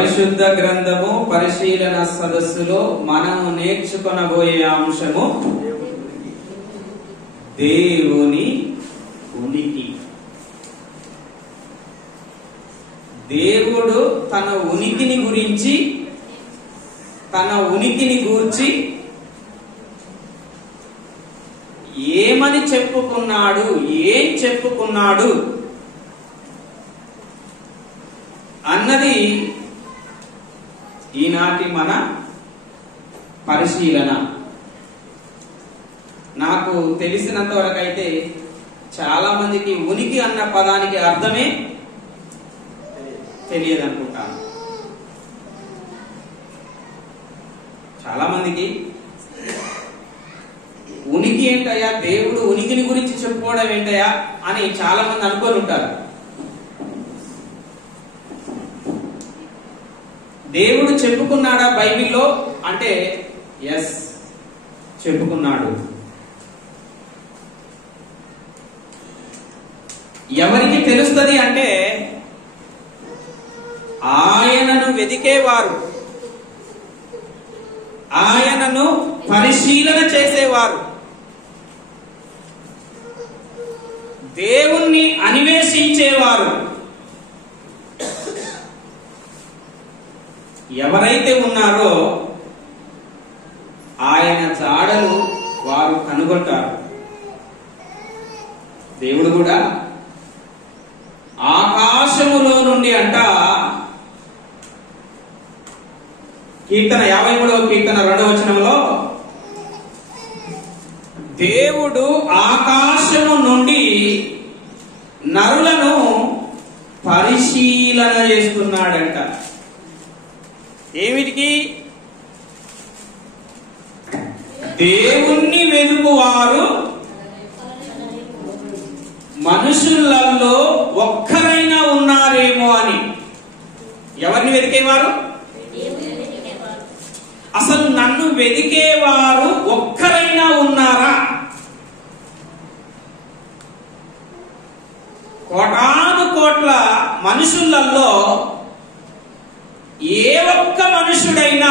పరిశుద్ధ గ్రంథము పరిశీలన సదస్సులో మనము నేర్చుకొనబోయే అంశము దేవుని ఉనికి. దేవుడు తన ఉనికిని గురించి, తన ఉనికిని గూర్చి ఏమని చెప్పుకున్నాడు, ఏం చెప్పుకున్నాడు అన్నది ఈనాటి మన పరిశీలన. నాకు తెలిసినంత వరకు అయితే చాలా మందికి ఉనికి అన్న పదానికి అర్థమే తెలియదు అనుకుంటాను. చాలా మందికి ఉనికి ఏంటయ్యా, దేవుడు ఉనికిని గురించి చెప్పుకోవడం ఏంటయ్యా అని చాలా మంది అనుకొని ఉంటారు. దేవుడు చెప్పుకున్నాడా బైబిల్లో అంటే ఎస్, చెప్పుకున్నాడు. ఎవరికి తెలుస్తుంది అంటే ఆయనను వెదికేవారు, ఆయనను పరిశీలన చేసేవారు, దేవుణ్ణి అన్వేషించేవారు ఎవరైతే ఉన్నారో ఆయన జాడలు వారు కనుగొంటారు. దేవుడు కూడా ఆకాశములో నుండి అంట, కీర్తన 53వ కీర్తన 2వ వచనంలో, దేవుడు ఆకాశము నుండి నరులను పరిశీలన చేస్తున్నాడంట. ఏమిటికి? దేవుణ్ణి వెదుకువారు మనుషులలో ఒక్కరైనా ఉన్నారేమో అని. ఎవరిని వెతికేవారు? అసలు నన్ను వెతికేవారు ఒక్కరైనా ఉన్నారా? కోటాను కోట్ల మనుషులలో ఏ ఒక్క మనుషుడైనా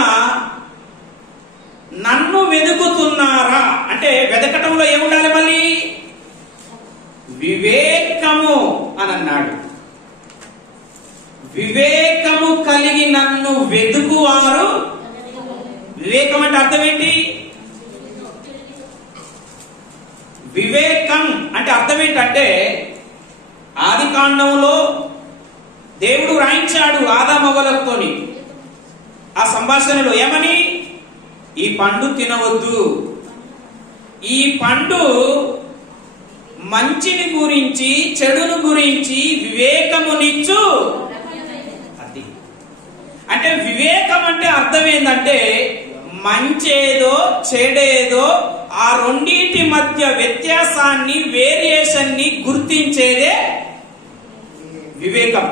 నన్ను వెతుకుతున్నారా అంటే, వెతకటంలో ఏముండాలి? మళ్ళీ వివేకము అని అన్నాడు. వివేకము కలిగి నన్ను వెతుకువారు. వివేకం అంటే అర్థం ఏంటి? వివేకం అంటే అర్థం ఏంటంటే, ఆది కాండంలో దేవుడు రాయించాడు ఆదామవ్వలతోని. ఆ సంభాషణలో ఏమని? ఈ పండు తినవద్దు, ఈ పండు మంచిని గురించి చెడును గురించి వివేకమునిచ్చు. అది అంటే వివేకం అంటే అర్థం ఏంటంటే, మంచేదో చెడేదో ఆ రెండింటి మధ్య వ్యత్యాసాన్ని, వేరియేషన్ ని గుర్తించేదే వివేకం.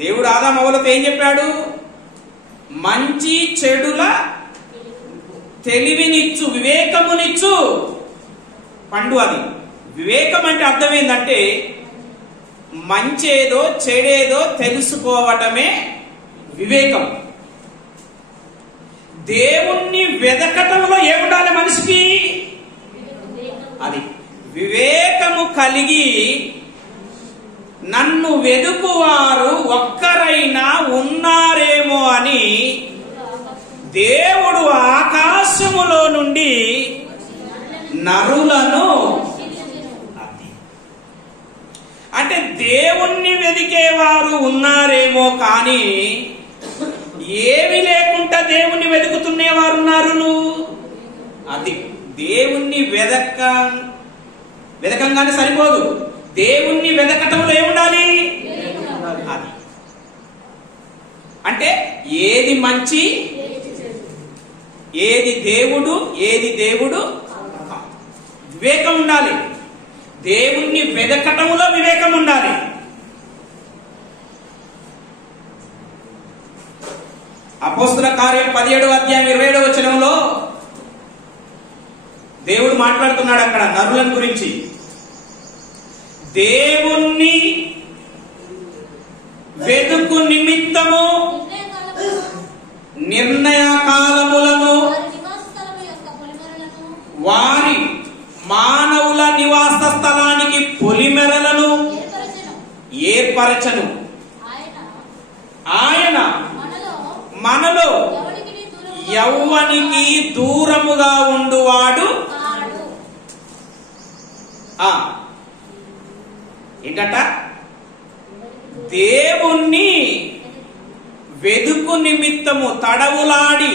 దేవుడు ఆదామవ్వలతో ఏం చెప్పాడు? మంచి చెడుల తెలివినిచ్చు, వివేకమునిచ్చు పండు. అది వివేకం అంటే అర్థం ఏంటంటే, మంచేదో చెడేదో తెలుసుకోవటమే వివేకం. దేవుణ్ణి వెదకటంలో ఏముండాలి మనిషికి? అది వివేకము కలిగి నన్ను వెదుకువారు ఒక్కరైనా ఉన్నారేమో అని దేవుడు ఆకాశములో నుండి నరులను, అంటే దేవుణ్ణి వెదికేవారు ఉన్నారేమో కానీ ఏమి లేకుండా దేవుణ్ణి వెతుకుతున్నేవారు ఉన్నారు. నువ్వు అది దేవుణ్ణి వెదకంగానే సరిపోదు, దేవుణ్ణి వెదకటంలో ఏముండాలి? అది అంటే ఏది మంచి, ఏది దేవుడు, ఏది దేవుడు వివేకం ఉండాలి. దేవుణ్ణి వెదకటంలో వివేకం ఉండాలి. అపోస్తుల కార్యం 17వ అధ్యాయం 27వ వచనంలో దేవుడు మాట్లాడుతున్నాడు అక్కడ నరులను గురించి. దేవుణ్ణి వెదుకు నిమిత్తము నిర్ణయ కాలములను వారి మానవుల నివాస స్థలానికి పొలిమెరలను ఏర్పరచను. ఆయన మనలో యవ్వనికి దూరముగా ఉండువాడు. ఏంటట? దేవుణ్ణి వెదుకు నిమిత్తము తడవులాడి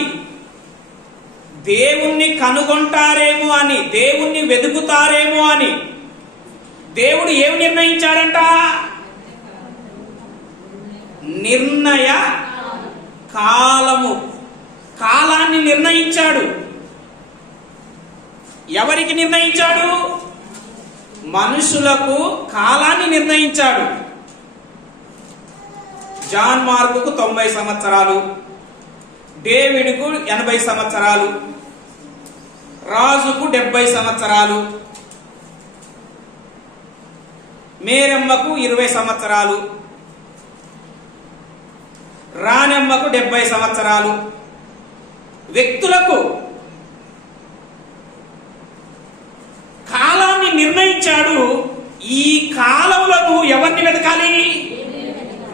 దేవుణ్ణి కనుగొంటారేమో అని, దేవుణ్ణి వెతుకుతారేమో అని దేవుడు ఏమి నిర్ణయించాడంట? నిర్ణయ కాలము, కాలాన్ని నిర్ణయించాడు. ఎవరికి నిర్ణయించాడు? మనుషులకు కాలాన్ని నిర్ణయించాడు. జాన్ మార్కుకు 90 సంవత్సరాలు, డేవిడ్కు 80 సంవత్సరాలు, రాజుకు 70 సంవత్సరాలు, మేరమ్మకు 20 సంవత్సరాలు, రాణెమ్మకు 70 సంవత్సరాలు. వ్యక్తులకు కాలాన్ని నిర్ణయించాడు. ఈ కాలంలో నువ్వు ఎవరిని వెతకాలి?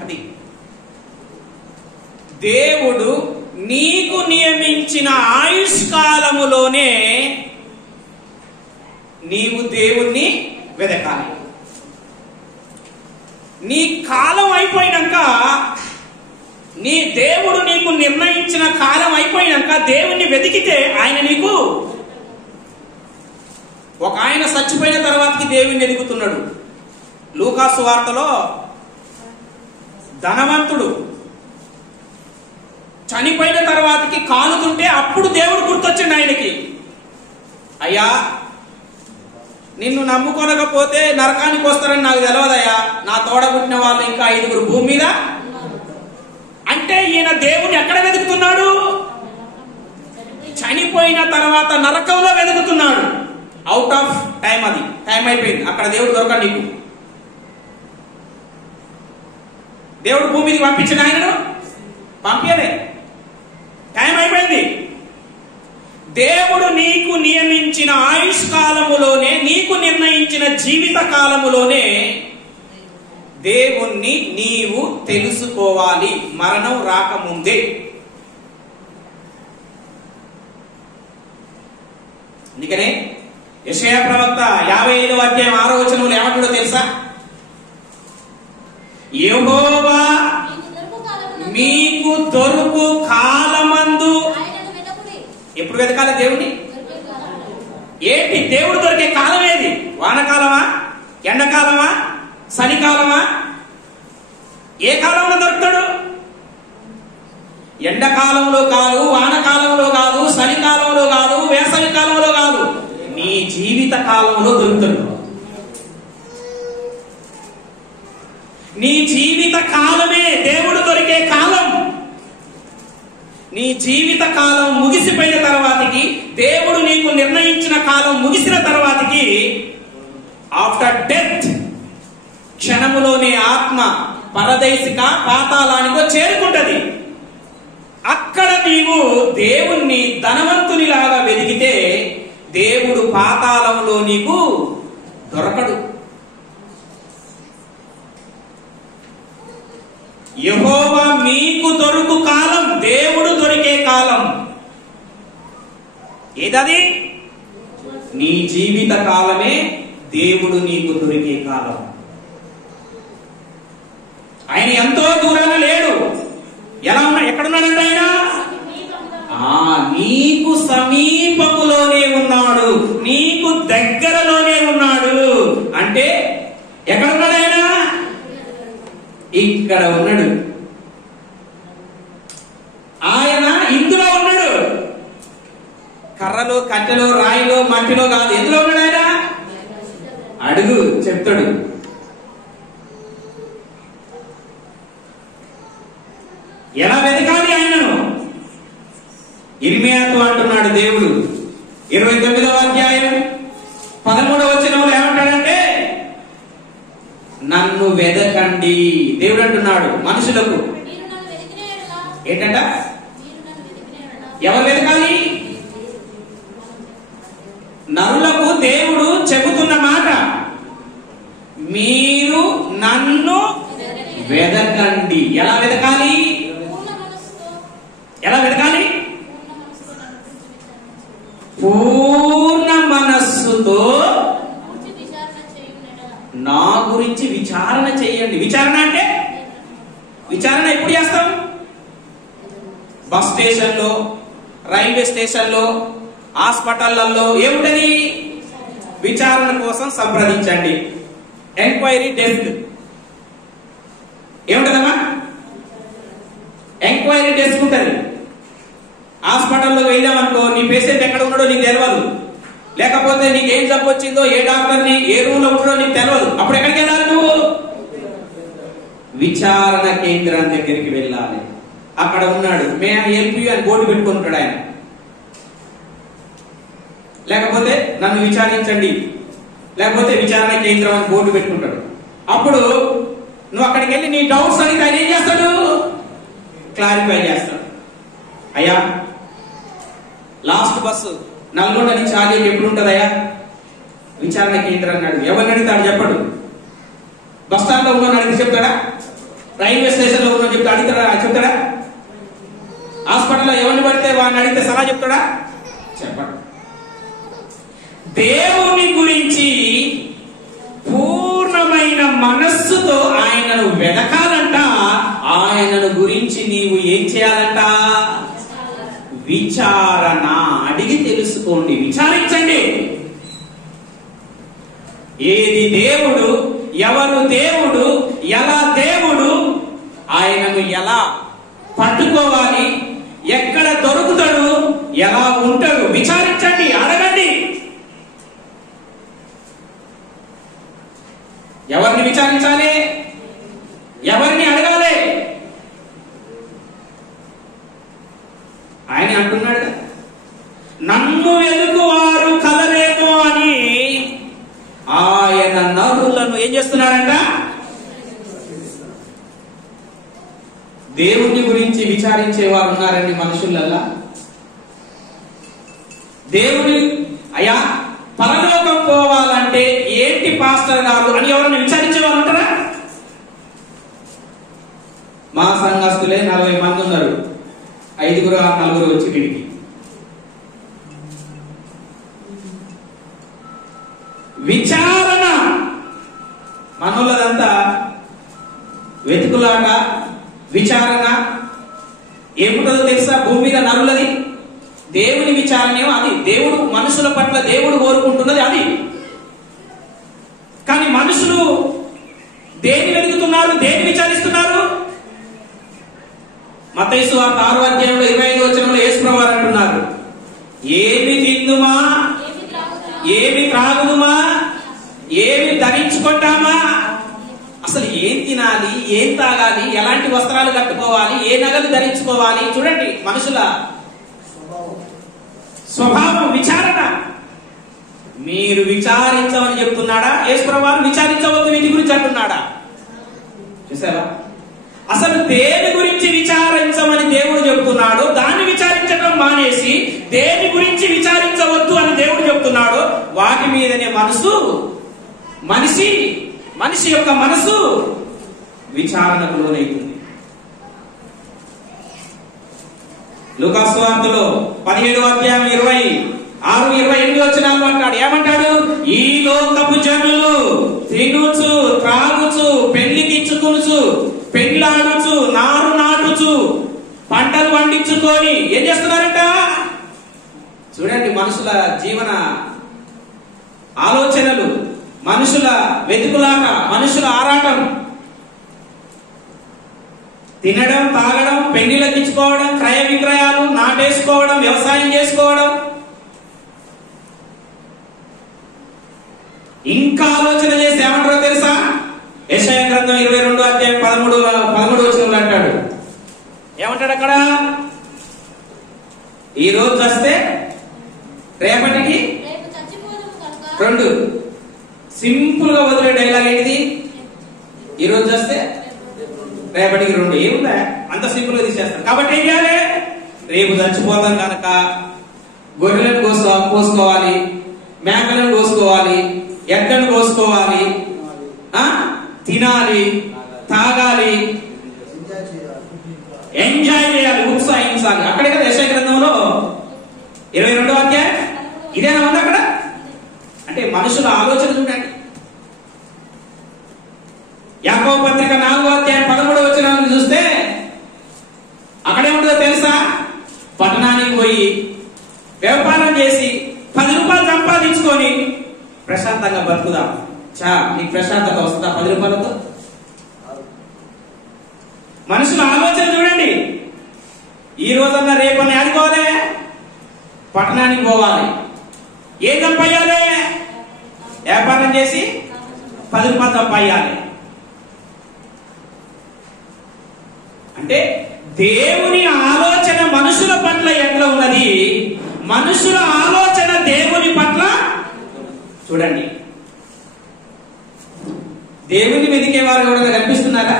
అది దేవుడు నీకు నియమించిన ఆయుష్కాలములోనే నీవు దేవుణ్ణి వెతకాలి. నీ కాలం అయిపోయినాక, నీ దేవుడు నీకు నిర్ణయించిన కాలం అయిపోయినాక దేవుణ్ణి వెతికితే ఆయన నీకు, ఒక ఆయన చచ్చిపోయిన తర్వాతకి దేవుణ్ణి వెతుకుతున్నాడు. లూకాసు వార్తలో ధనవంతుడు చనిపోయిన తర్వాతకి కాలుతుంటే అప్పుడు దేవుడు గుర్తొచ్చిండు ఆయనకి. అయ్యా, నిన్ను నమ్ముకోనకపోతే నరకానికి వస్తారని నాకు తెలియదయ్యా, నా తోడబుట్టిన వాళ్ళు ఇంకా 5 భూమి మీద. అంటే ఈయన దేవుని ఎక్కడ వెతుకుతున్నాడు? చనిపోయిన తర్వాత నరకంలో వెతుకుతున్నాడు. అవుట్ ఆఫ్ టైం, అది టైం అయిపోయింది, అక్కడ దేవుడు దొరకడు నీకు. దేవుడు భూమి మీదకి పంపించిన ఆయనను పంపించలే, టైం అయిపోయింది. దేవుడు నీకు నియమించిన ఆయుష్ కాలములోనే, నీకు నిర్ణయించిన జీవిత కాలములోనే దేవుణ్ణి నీవు తెలుసుకోవాలి, మరణం రాకముందే. అందుకనే యెషయా ప్రవక్త 55వ అధ్యాయం 6వ వచనంలో ఏమంటాడో తెలుసా? యెహోవా మీకు దొరుకు కాలమందు. ఎప్పుడు వెతకాలి దేవుణ్ణి? ఏంటి దేవుడు దొరికే కాలం ఏది? వానకాలమా, ఎండాకాలమా, చలికాలమా? ఏ కాలంలో దొరుకుతాడు? ఎండాకాలంలో కాదు, వానకాలంలో కాదు, చలికాలంలో కాదు, వేసవి కాలంలో కాదు, నీ జీవిత కాలంలో దొరుకుతాడు. నీ జీవిత కాలమే దేవుడు దొరికే కాలం. నీ జీవిత కాలం ముగిసిపోయిన తర్వాతకి, దేవుడు నీకు నిర్ణయించిన కాలం ముగిసిన తర్వాతకి, ఆఫ్టర్ డెత్ క్షణములోనే ఆత్మ పరదైసిక పాతాళానికో చేరుకుంటది. అక్కడ నీవు దేవుణ్ణి ధనవంతునిలాగా వెతికితే దేవుడు పాతాళంలో నీకు దొరకడు. యెహోవా మీకు దొరుకు కాలం, దేవుడు దొరికే కాలం ఏదది? నీ జీవిత కాలమే దేవుడు నీకు దొరికే కాలం. ఆయన ఎంతో దూరాన లేడు. ఎలా ఉన్నా, ఎక్కడున్నాడంటే ఆయన నీకు సమీపములోనే ఉన్నాడు, నీకు దగ్గరలోనే ఉన్నాడు. అంటే ఎక్కడున్నాడు ఆయన? ఇక్కడ ఉన్నాడు. ఆయన ఇందులో ఉన్నాడు. కర్రలో, కట్టెలో, రాయిలో, మట్టిలో కాదు. ఎందులో ఉన్నాడు ఆయన? అడుగు, చెప్తాడు. ఎలా వెతకాలి ఆయనను? ఇర్మియాతో అంటున్నాడు దేవుడు 29వ అధ్యాయం 13వ వచనంలో ఏమంటాడంటే, నన్ను వెదకండి. దేవుడు అంటున్నాడు మనుషులకు ఏంటంట? ఎవరు వెతకాలి? నరులకు దేవుడు చెబుతున్న మాట, మీరు నన్ను వెదకండి. ఎలా వెతకాలి? ఎలా వెతకాలి? పూర్ణ మనస్సుతో నా గురించి విచారణ చేయండి. విచారణ అంటే విచారణ ఎప్పుడు చేస్తాం? బస్ స్టేషన్లో, రైల్వే స్టేషన్లో, హాస్పిటళ్లలో ఏమిటది? విచారణ కోసం సంప్రదించండి. ఎంక్వైరీ డెస్క్ ఏముంటదమ్మా? ఎంక్వైరీ డెస్క్ ఉంటుంది. హాస్పిటల్లో వెళ్ళామనుకో, నీ పేషెంట్ ఎక్కడ ఉన్నాడో నీకు తెలియదు, లేకపోతే నీకు ఏం జబ్బు వచ్చిందో, ఏ డాక్టర్ని ఏ రూమ్ లో ఉంటాడో నీకు తెలియదు. అప్పుడు ఎక్కడికి వెళ్ళాలి నువ్వు? విచారణ కేంద్రం దగ్గరికి వెళ్ళాలి. అక్కడ ఉన్నాడు, మే ఐ హెల్ప్ యు అని బోర్డు పెట్టుకుంటాడు ఆయన. లేకపోతే నన్ను విచారించండి, లేకపోతే విచారణ కేంద్రం అని బోర్డు పెట్టుకుంటాడు. అప్పుడు నువ్వు అక్కడికి వెళ్ళి నీ డౌట్స్ అడిగితే ఆయన ఏం చేస్తాడు? క్లారిఫై చేస్తాడు. అయ్యా, లాస్ట్ బస్సు నల్గొండ నుంచి ఆగేకి ఎప్పుడు ఉంటుందయ్యా? విచారణ కేంద్రం అన్నాడు. ఎవరిని అడిగితే చెప్పడు. బస్ స్టాండ్ లో ఉన్న అడిగితే చెప్తాడా? రైల్వే స్టేషన్ లో ఉన్న చెప్తా చెప్తాడా? హాస్పిటల్లో ఎవరిని పడితే వాడిని అడిగితే సలహా చెప్తాడా? చెప్పడు. దేవుని గురించి పూర్ణమైన మనస్సుతో ఆయనను వెదకాలంట. ఆయనను గురించి నీవు ఏం చేయాలంట? విచారణ. అడిగి తెలుసుకోండి, విచారించండి. ఏది దేవుడు, ఎవరు దేవుడు, ఎలా దేవుడు, ఆయనను ఎలా పట్టుకోవాలి, ఎక్కడ దొరుకుతాడు, ఎలా ఉంటాడు, విచారించండి, అడగండి. ఎవరిని విచారించాలి? ఎవరిని అడగాలి? ఆయన అంటున్నాడు, నన్ను వెలుగువారు కలరేమో అని. ఆయన నరులను ఏం చేస్తున్నాడంట? దేవుని గురించి విచారించేవారు ఉన్నారండి మనుషులల్లా. దేవుని అయ్యా పరలోకం పోవాలంటే ఏంటి పాస్టర్ గారు అని ఎవరైనా విచారించే వాళ్ళు ఉంటారా? మా సంఘస్థులే 40 మంది ఉన్నారు. 5 4 వచ్చి వీడికి విచారణ. మనోళ్ళదంతా వెతుకులాట, విచారణ. ఏముంటుందో తెలుసా? భూమి మీద నరులది దేవుని విచారణేమో అది. దేవుడు మనుషుల పట్ల దేవుడు కోరుకుంటున్నది అది. కానీ మనుషులు దేన్ని వెతుకుతున్నారు, దేన్ని విచారిస్తున్నారు? మత్తయి సువార్త 6వ అధ్యాయంలో 25వ వచనంలో యేసుప్రభువు అంటున్నారు, ఏమి తిందుమా, ఏమి త్రాగుదుమా, ఏమి ధరించుకుంటామా? అసలు ఏం తినాలి, ఏం తాగాలి, ఎలాంటి వస్త్రాలు కట్టుకోవాలి, ఏ నగలు ధరించుకోవాలి? చూడండి మనుషుల స్వభావం, విచారణ. మీరు విచారించమని చెప్తున్నాడా? యేసుప్రభువు విచారించవద్దు వీటి గురించి అంటున్నాడా? చూసారా? అసలు దేని గురించి విచారించమని దేవుడు చెప్తున్నాడు, దాన్ని విచారించడం మానేసి దేని గురించి విచారించవద్దు అని దేవుడు చెప్తున్నాడు. వాటి మీదనే మనిషి యొక్క మనసు విచారణకు లోనైతుంది. లూకా సువార్తలో 17వ అధ్యాయం 26-28 వచనాలు అంటాడు. ఏమంటాడు? ఈ లోకపు జనులు తినుచు, త్రాగుచు, పెళ్లికిచ్చుకునుచు, పెళ్లాడుచు, నారు నాటుచు, పంటలు పండించుకొని ఏం చేస్తున్నారంట? చూడండి మనుషుల జీవన ఆలోచనలు, మనుషుల వెతుకులాట, మనుషుల ఆరాటం. తినడం, తాగడం, పెళ్లిలకిచ్చుకోవడం, క్రయ విక్రయాలు, నాటేసుకోవడం, వ్యవసాయం చేసుకోవడం. ఇంకా ఆలోచన చేసి ఏమంటారో తెలుసా? యెషయా గ్రంథం 22వ అధ్యాయం 13వ వచనంలో అంటాడు. ఏమంటాడు అక్కడ? ఈ రోజు వస్తే రేపటికి 2. సింపుల్ గా వదిలే డైలాగ్ ఏంటిది? ఈరోజు చేస్తే రేపటికి 2. ఏముందా, అంత సింపుల్ గా తీసేస్తారు. కాబట్టి ఏం చేయాలి? రేపు చచ్చిపోతాం కనుక గొర్రెలను కోసుకోవాలి, మేకలను కోసుకోవాలి, ఎడ్లను కోసుకోవాలి, తినాలి, తాగాలి, ఎంజాయ్ చేయాలి, ఉత్సాహించాలి. అక్కడే కదా యెషయా గ్రంథంలో 22వ అధ్యాయం ఇదేనా ఉంది అక్కడ. అంటే మనుషుల ఆలోచన చూడండి. యాకోబు పత్రిక 4వ అధ్యాయం 13వ వచనాన్ని చూస్తే అక్కడేముంటుందో తెలుసా? పట్టణానికి పోయి వ్యాపారం చేసి 10 రూపాయలు సంపాదించుకొని ప్రశాంతంగా బతుకుదాం. నీకు ప్రశాంతత వస్తుందా 10 రూపాయలతో? మనుషుల ఆలోచన చూడండి. ఈ రోజన్నా రేపన్నా ఆడుకోవాలి, పట్టణానికి పోవాలి. ఏం సంపాయాలి? వ్యాపారం చేసి 10 రూపాయలు సంపాయాలి. అంటే దేవుని ఆలోచన మనుషుల పట్ల ఎట్లా ఉన్నది, మనుషుల ఆలోచన దేవుని పట్ల చూడండి. దేవుని వెతికే వారు కూడా కనిపిస్తున్నారా?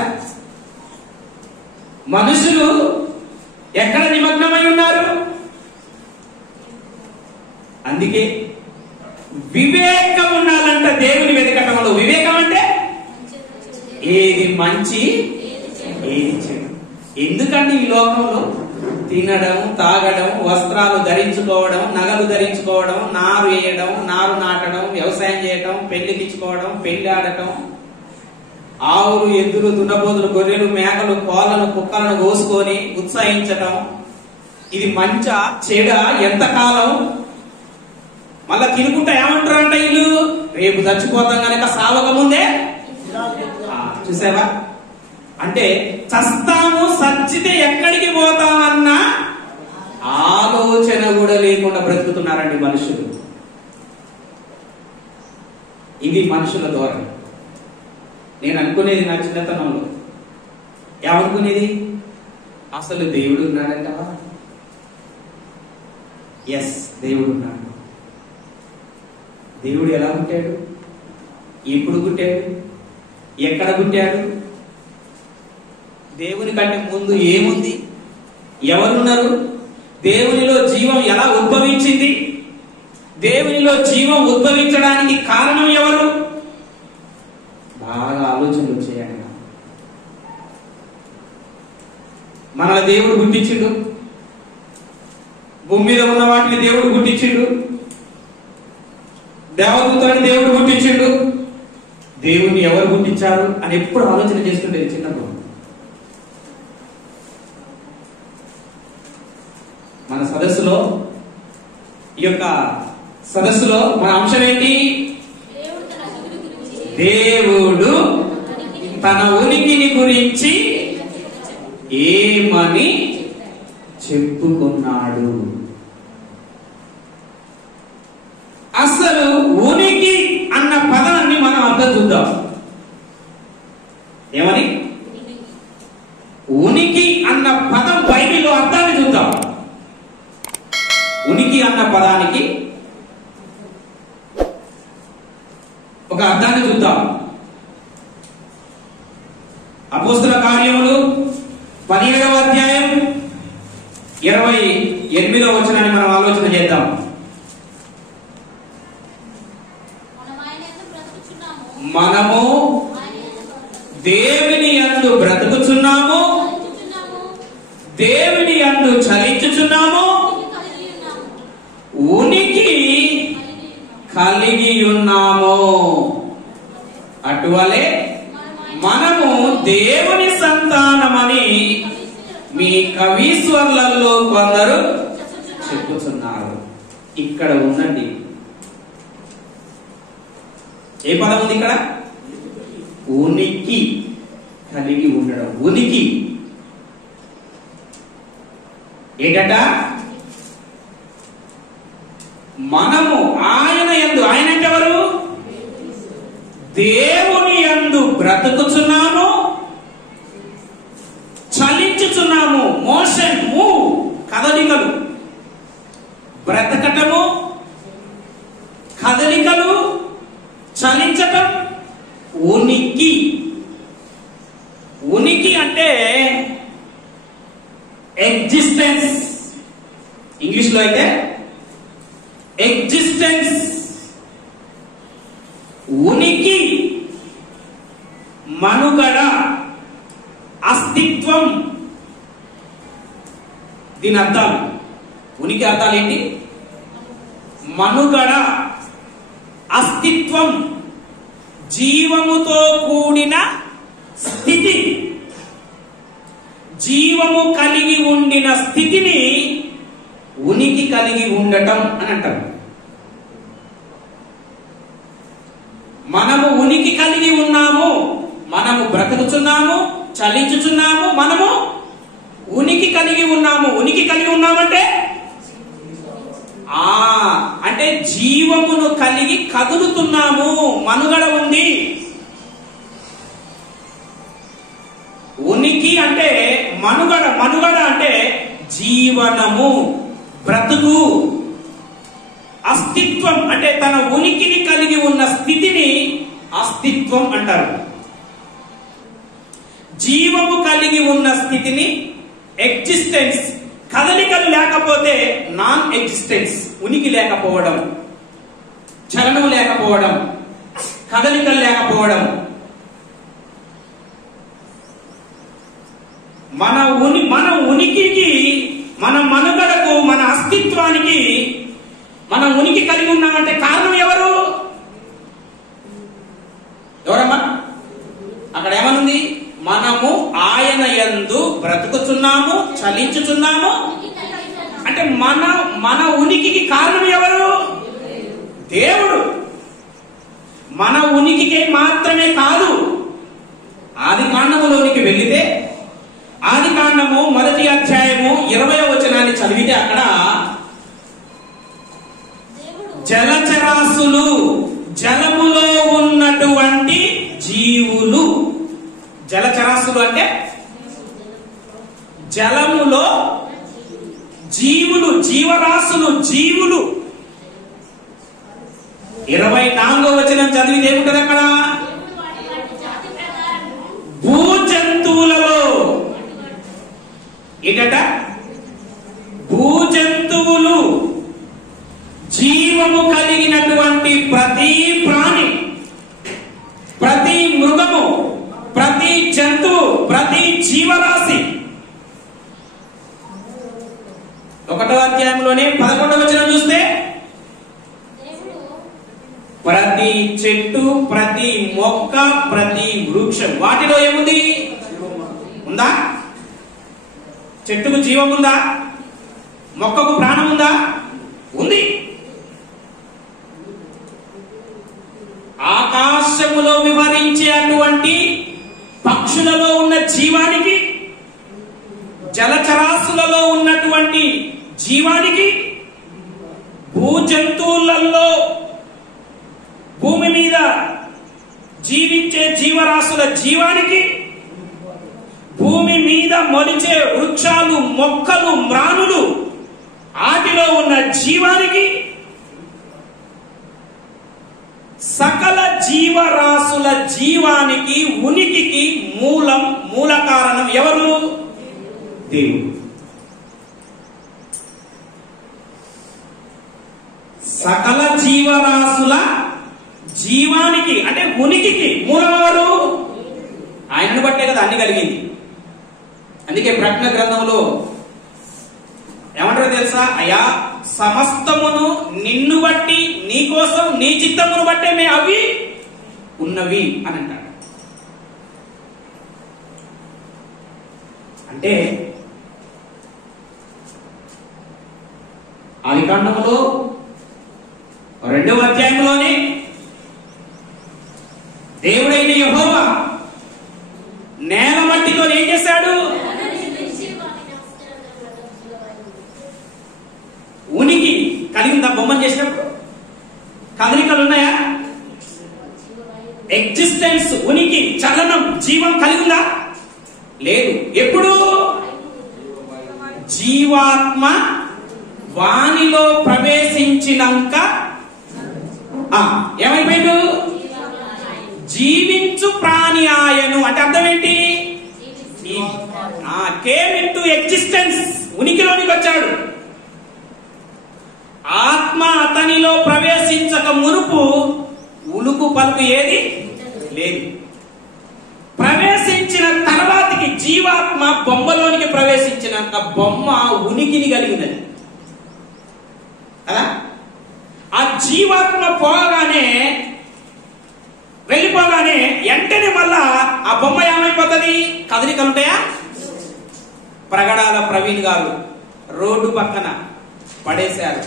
మనుషులు ఎక్కడ నిమగ్నమై ఉన్నారు? అందుకే వివేకం ఉండాలంట దేవుని వెతకటంలో. వివేకం అంటే ఏది మంచి ఏది చెడు. ఎందుకంటే ఈ లోకంలో తినడం, తాగడం, వస్త్రాలు ధరించుకోవడం, నగలు ధరించుకోవడం, నారు వేయడం, నారు నాటడం, వ్యవసాయం చేయడం, పెళ్లి తెచ్చుకోవడం, పెళ్లి ఆడటం, ఆవులు, ఎద్దులు, దున్నపోతులు, గొర్రెలు, మేకలు, కోళ్ళను, కుక్కలను కోసుకొని ఉత్సాహించటం. ఇది మంచా చెడా? ఎంతకాలం? మళ్ళా తినుకుంటా ఏమంటారంట వీళ్ళు? రేపు చచ్చిపోతాం కనుక సావక ముందే. చూసావా? అంటే చస్తాము, సచ్చితే ఎక్కడికి పోతామన్న ఆలోచన కూడా లేకుండా బ్రతుకుతున్నారండి మనుషులు. ఇది మనుషుల ధోరణి. నేను అనుకునేది నా చిన్నతనంలో ఏమనుకునేది? అసలు దేవుడు ఉన్నాడంటవా? ఎస్, దేవుడు ఉన్నాడు. దేవుడు ఎలా పుట్టాడు? ఎప్పుడు పుట్టాడు? ఎక్కడ పుట్టాడు? దేవుని కంటే ముందు ఏముంది? ఎవరున్నారు? దేవునిలో జీవం ఎలా ఉద్భవించింది? దేవునిలో జీవం ఉద్భవించడానికి కారణం ఎవరు? బాగా ఆలోచనలు వచ్చాయండి. మనల్ని దేవుడు పుట్టించిండు, భూమి మీద ఉన్న వాటిని దేవుడు పుట్టించిండు, దేవదూతని దేవుడు పుట్టించిండు. దేవుణ్ణి ఎవరు పుట్టించారు అని ఎప్పుడు ఆలోచన చేస్తుండేది చిన్నప్పుడు. మన సదస్సులో, ఈ యొక్క సదస్సులో మన అంశం ఏంటి? దేవుడు తన ఉనికిని గురించి ఏమని చెప్పుకున్నాడు. అసలు ఉనికి అన్న పదాన్ని మనం అర్థం చూద్దాం. ఏమని? ఉనికి అన్న పదం బైబిల్లో అర్థాన్ని చూద్దాం. ఉనికి అన్న పదానికి ఒక అర్థాన్ని చూద్దాం. అపోస్తల కార్యములు 17వ అధ్యాయం 28వ వచనాన్ని మనం ఆలోచన చేద్దాం. మనము దేవుని యందు బ్రతుకుచున్నాము, దేవుని యందు చలించుచున్నాము, ఉనికి కలిగి ఉన్నాము. అటువలే మనము దేవుని సంతానమని మీ కవీశ్వర్లలో కొందరు చెప్పుచున్నారు. ఇక్కడ ఉందండి. ఏ పదం ఉంది ఇక్కడ? ఉనికి కలిగి ఉండడం. ఉనికి ఏంటట? మనము ఆయన యందు, ఆయన అంటే ఎవరు? దేవుని యందు బ్రతుకుచున్నాము, చలించుచున్నాము. మోషన్, మూవ్, కదలికలు. బ్రతకటము, కదలికలు, చలించటం, ఉనికి. ఎగ్జిస్టెన్స్, ఇంగ్లీష్ లో అయితే ఎగ్జిస్టెన్స్, ఉనికి, మనుగడ, అస్తిత్వం. దీని అర్థాలు, ఉనికి అర్థాలు ఏంటి? మనుగడ, అస్తిత్వం, జీవముతో కూడిన స్థితి, జీవము కలిగి ఉండిన స్థితిని ఉనికి కలిగి ఉండటం అని అంటారు. మనము ఉనికి కలిగి ఉన్నాము, మనము బ్రతుకుతున్నాము, చలించుచున్నాము, మనము ఉనికి కలిగి ఉన్నాము. ఉనికి కలిగి ఉన్నామంటే అంటే జీవమును కలిగి కదులుతున్నాము, మనుగడ ఉంది. ఉనికి అంటే మనుగడ, మనుగడ అంటే జీవనము, బ్రతుకు. అస్తిత్వం అంటే తన ఉనికిని కలిగి ఉన్న స్థితిని అస్తిత్వం అంటారు. జీవము కలిగి ఉన్న స్థితిని ఎగ్జిస్టెన్స్. కదలికలు లేకపోతే నాన్ ఎగ్జిస్టెన్స్, ఉనికి లేకపోవడం, చలనం లేకపోవడం, కదలికలు లేకపోవడం. మన ఉనికికి, మన మనుగడకు, మన అస్తిత్వానికి మనం ఉనికి కలిగి ఉన్నామంటే కారణం ఎవరు? ఎవరమ్మా? అక్కడ ఏమనుంది? మనము ఆయన యందు బ్రతుకుతున్నాము, చలించుచున్నాము. అంటే మన ఉనికికి కారణం ఎవరు? దేవుడు. మన ఉనికికి మాత్రమే కాదు. ఆది కాండములోనికి వెళితే, ఆది కాండము 1వ అధ్యాయము 20వ వచనాన్ని చదివితే అక్కడ జలచరాశులు, జలములో ఉన్నటువంటి జీవులు. జలచరాశులు అంటే జలములో జీవులు, జీవరాశులు, జీవులు. 24వ వచనం చదివితే ఏముంటది అక్కడ? భూజంతువులలో ఏంటట? భూజంతువులు, జీవము కలిగినటువంటి ప్రతి ప్రాణి, ప్రతి మృగము, ప్రతి జంతువు, ప్రతి జీవరాశి. 1వ అధ్యాయంలోనే 11వ వచనం చూస్తే ప్రతి చెట్టు, ప్రతి మొక్క, ప్రతి వృక్షం, వాటిలో ఏముంది? ఉందా? చెట్టుకు జీవం ఉందా? మొక్కకు ప్రాణం ఉందా? ఉంది. ఆకాశములో వివరించే అటువంటి పక్షులలో ఉన్న జీవానికి, జలచరాశులలో ఉన్నటువంటి జీవానికి, భూజంతువులలో భూమి మీద జీవించే జీవరాశుల జీవానికి, భూమి మీద మొలిచే వృక్షాలు, మొక్కలు, మ్రానులు, వాటిలో ఉన్న జీవానికి, సకల జీవరాశుల జీవానికి, ఉనికికి మూలం, మూల కారణం ఎవరు? దేవుడు. సకల జీవరాశుల జీవానికి అంటే ఉనికికి మూలం ఎవరు? ఆయనను బట్టే కదా అన్ని కలిగింది. అందుకే ప్రకటన గ్రంథంలో ఏమంటారో తెలుసా? అయ్యా, సమస్తమును నిన్ను బట్టి, నీ కోసం, నీ చిత్తమును బట్టే మే అవి ఉన్నవి అని అంటాడు. అంటే ఆది కాండములో 2వ అధ్యాయంలోనే దేవుడైన యెహోవా నేల మట్టితో ఏం చేశాడు? ఉనికి కలిగిందా? బొమ్మను చేసినప్పుడు కదలికలు ఉన్నాయా? ఎగ్జిస్టెన్స్, ఉనికి, చలనం, జీవం కలిగిందా? లేదు. ఎప్పుడు? జీవాత్మ వానిలో ప్రవేశించినాక ఏమైపోయాడు? జీవించు ప్రాణి ఆయను. అంటే అర్థం ఏంటి? కేమ్ ఇన్ టు ఎగ్జిస్టెన్స్, ఉనికిలోనికి వచ్చాడు. ఆత్మ అతనిలో ప్రవేశించక మునుపు ఉలుకు పలుకు ఏది లేదు. ప్రవేశించిన తర్వాతకి జీవాత్మ బొమ్మలోనికి ప్రవేశించినాక బొమ్మ ఉనికిని కలిగినది కదా. ఆ జీవాత్మ పోగానే వెళ్ళిపోగానే వెంటనే మళ్ళా ఆ బొమ్మ ఏమైపోతుంది? కదలికలు ఉంటాయా? ప్రగడాల ప్రవీణ్ గారు రోడ్డు పక్కన పడేశారు,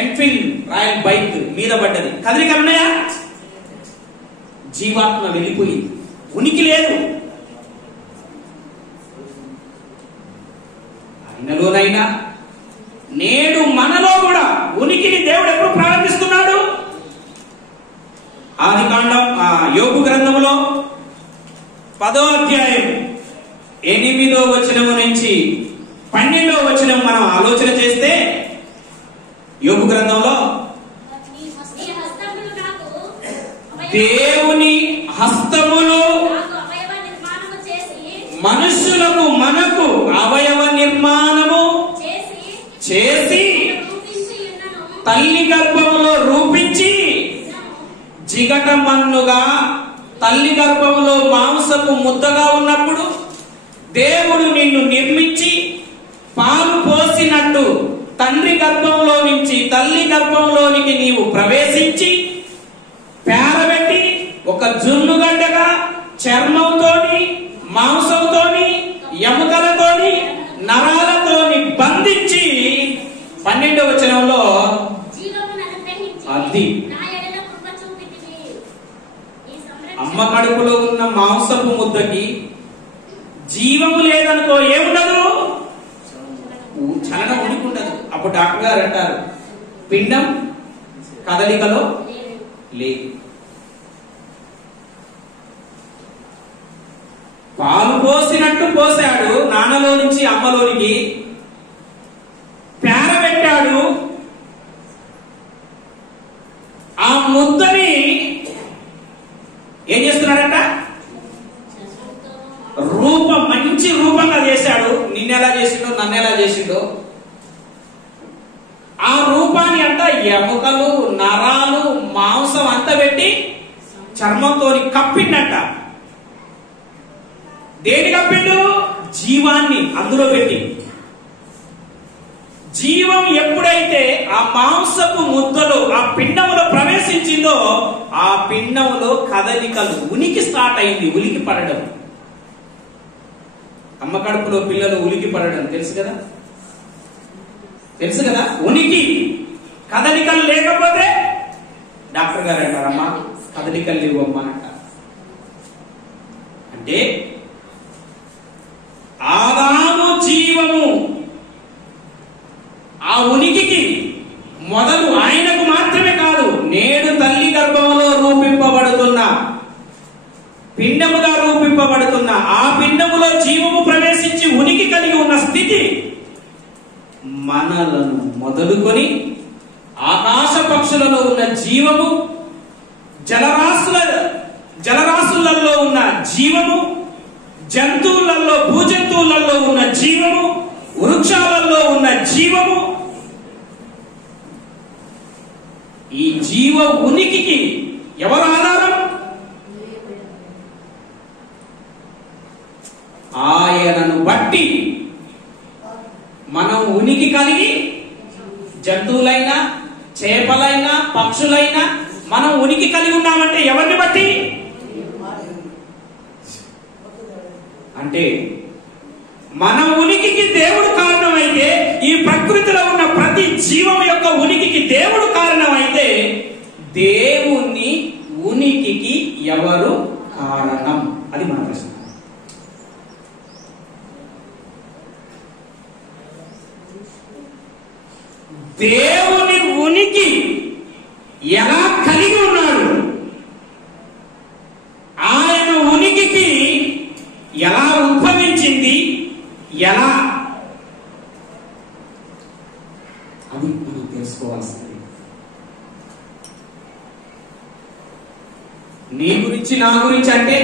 ఎన్ఫీల్డ్ రాయల్ బైక్ మీద పడ్డది, కదలికలు ఉన్నాయా? జీవాత్మ వెళ్ళిపోయింది, ఉనికి లేదు. ఆయనలోనైనా నేడు మనలో కూడా ఉనికిని దేవుడు ఎప్పుడు ప్రారంభిస్తున్నాడు? ఆదికాండం యోబు గ్రంథములో 10వ అధ్యాయం 8వ వచనము నుంచి 12వ వచనం మనం ఆలోచన చేస్తే, యోబు గ్రంథంలో దేవుని హస్తములు మనుషులకు మనకు అవయవ నిర్మాణము చేసి తల్లి గర్భములో రూపించి జిగట మన్నుగా తల్లి గర్భములో మాంసపు ముద్దగా ఉన్నప్పుడు దేవుడు నిన్ను నిర్మించి పాలు పోసినట్టు తండ్రి గర్భంలో నుంచి తల్లి గర్భంలోనికి నీవు ప్రవేశించి పేరబెట్టి ఒక జున్నుగడ్డగా చర్మంతోని మాంసంతోని ఎముకలతోని నరాలతోని బంధించి 12వ వచనంలో అది అమ్మ కడుపులో ఉన్న మాంసపు ముద్దకి జీవము లేదనుకో, ఏముండదు, చలనం ఉనికి ఉండదు. అప్పుడు డాక్టర్ గారు అంటారు పిండం కదలికలో లేదు. పాలు పోసినట్టు పోసాడు నాన్నలో నుంచి అమ్మలోనికి, పేరబెట్టాడు. ఆ ముద్దని ఏం చేస్తున్నాడంట? మంచి రూపంగా చేశాడు. నిన్నెలా చేసిండో నన్నెలా చేసిండో ఆ రూపాన్ని అంట ఎముకలు నరాలు మాంసం అంతా పెట్టి చర్మంతో కప్పిండట. దేని కప్పిండు? జీవాన్ని అందులో పెట్టి. జీవం ఎప్పుడైతే ఆ మాంసపు ముద్దలో ఆ పిండములో ప్రవేశించిందో ఆ పిండములో కదలికలు, ఉనికి స్టార్ట్ అయింది. ఉలికి పడడం, అమ్మ కడుపులో పిల్లలు ఉలికి పడడం తెలుసు కదా, తెలుసు కదా. ఉనికి కదలికలు లేకపోతే డాక్టర్ గారు అంటారమ్మా కదలికలు లేవమ్మా అంటారు. అంటే ఆదాము జీవము ఆ ఉనికికి మొదలు ఆయనకు మాత్రమే కాదు, నేడు తల్లి గర్భంలో రూపింపబడుతున్న పిండముగా రూపింపబడుతున్న ఆ పిండములో జీవము ప్రవేశించి ఉనికి కలిగి ఉన్న స్థితి మనలను మొదలుకొని ఆకాశ పక్షులలో ఉన్న జీవము, జలరాశులలో ఉన్న జీవము, జంతువులలో భూజంతువులలో ఉన్న జీవము, వృక్షాలలో ఉన్న జీవము, ఈ జీవ ఉనికికి ఎవరు ఆధారం? ఆయనను బట్టి మనం ఉనికి కలిగి జంతువులైనా చేపలైనా పక్షులైనా మనం ఉనికి కలిగి ఉన్నామంటే ఎవరిని బట్టి? అంటే మన ఉనికికి దేవుడు కారణమైతే, ఈ ప్రకృతిలో ఉన్న ప్రతి జీవం యొక్క ఉనికికి దేవుడు కారణమైతే, దేవుని ఉనికికి ఎవరు కారణం? అది మన ప్రశ్న. దేవుని ఉనికి ఎలా కలిగి ఉన్నాడు, ఆయన ఉనికికి ఎలా ఉద్భవించింది, ఎలా, అది మనం తెలుసుకోవాల్సింది. నీ గురించి నా గురించి అంటే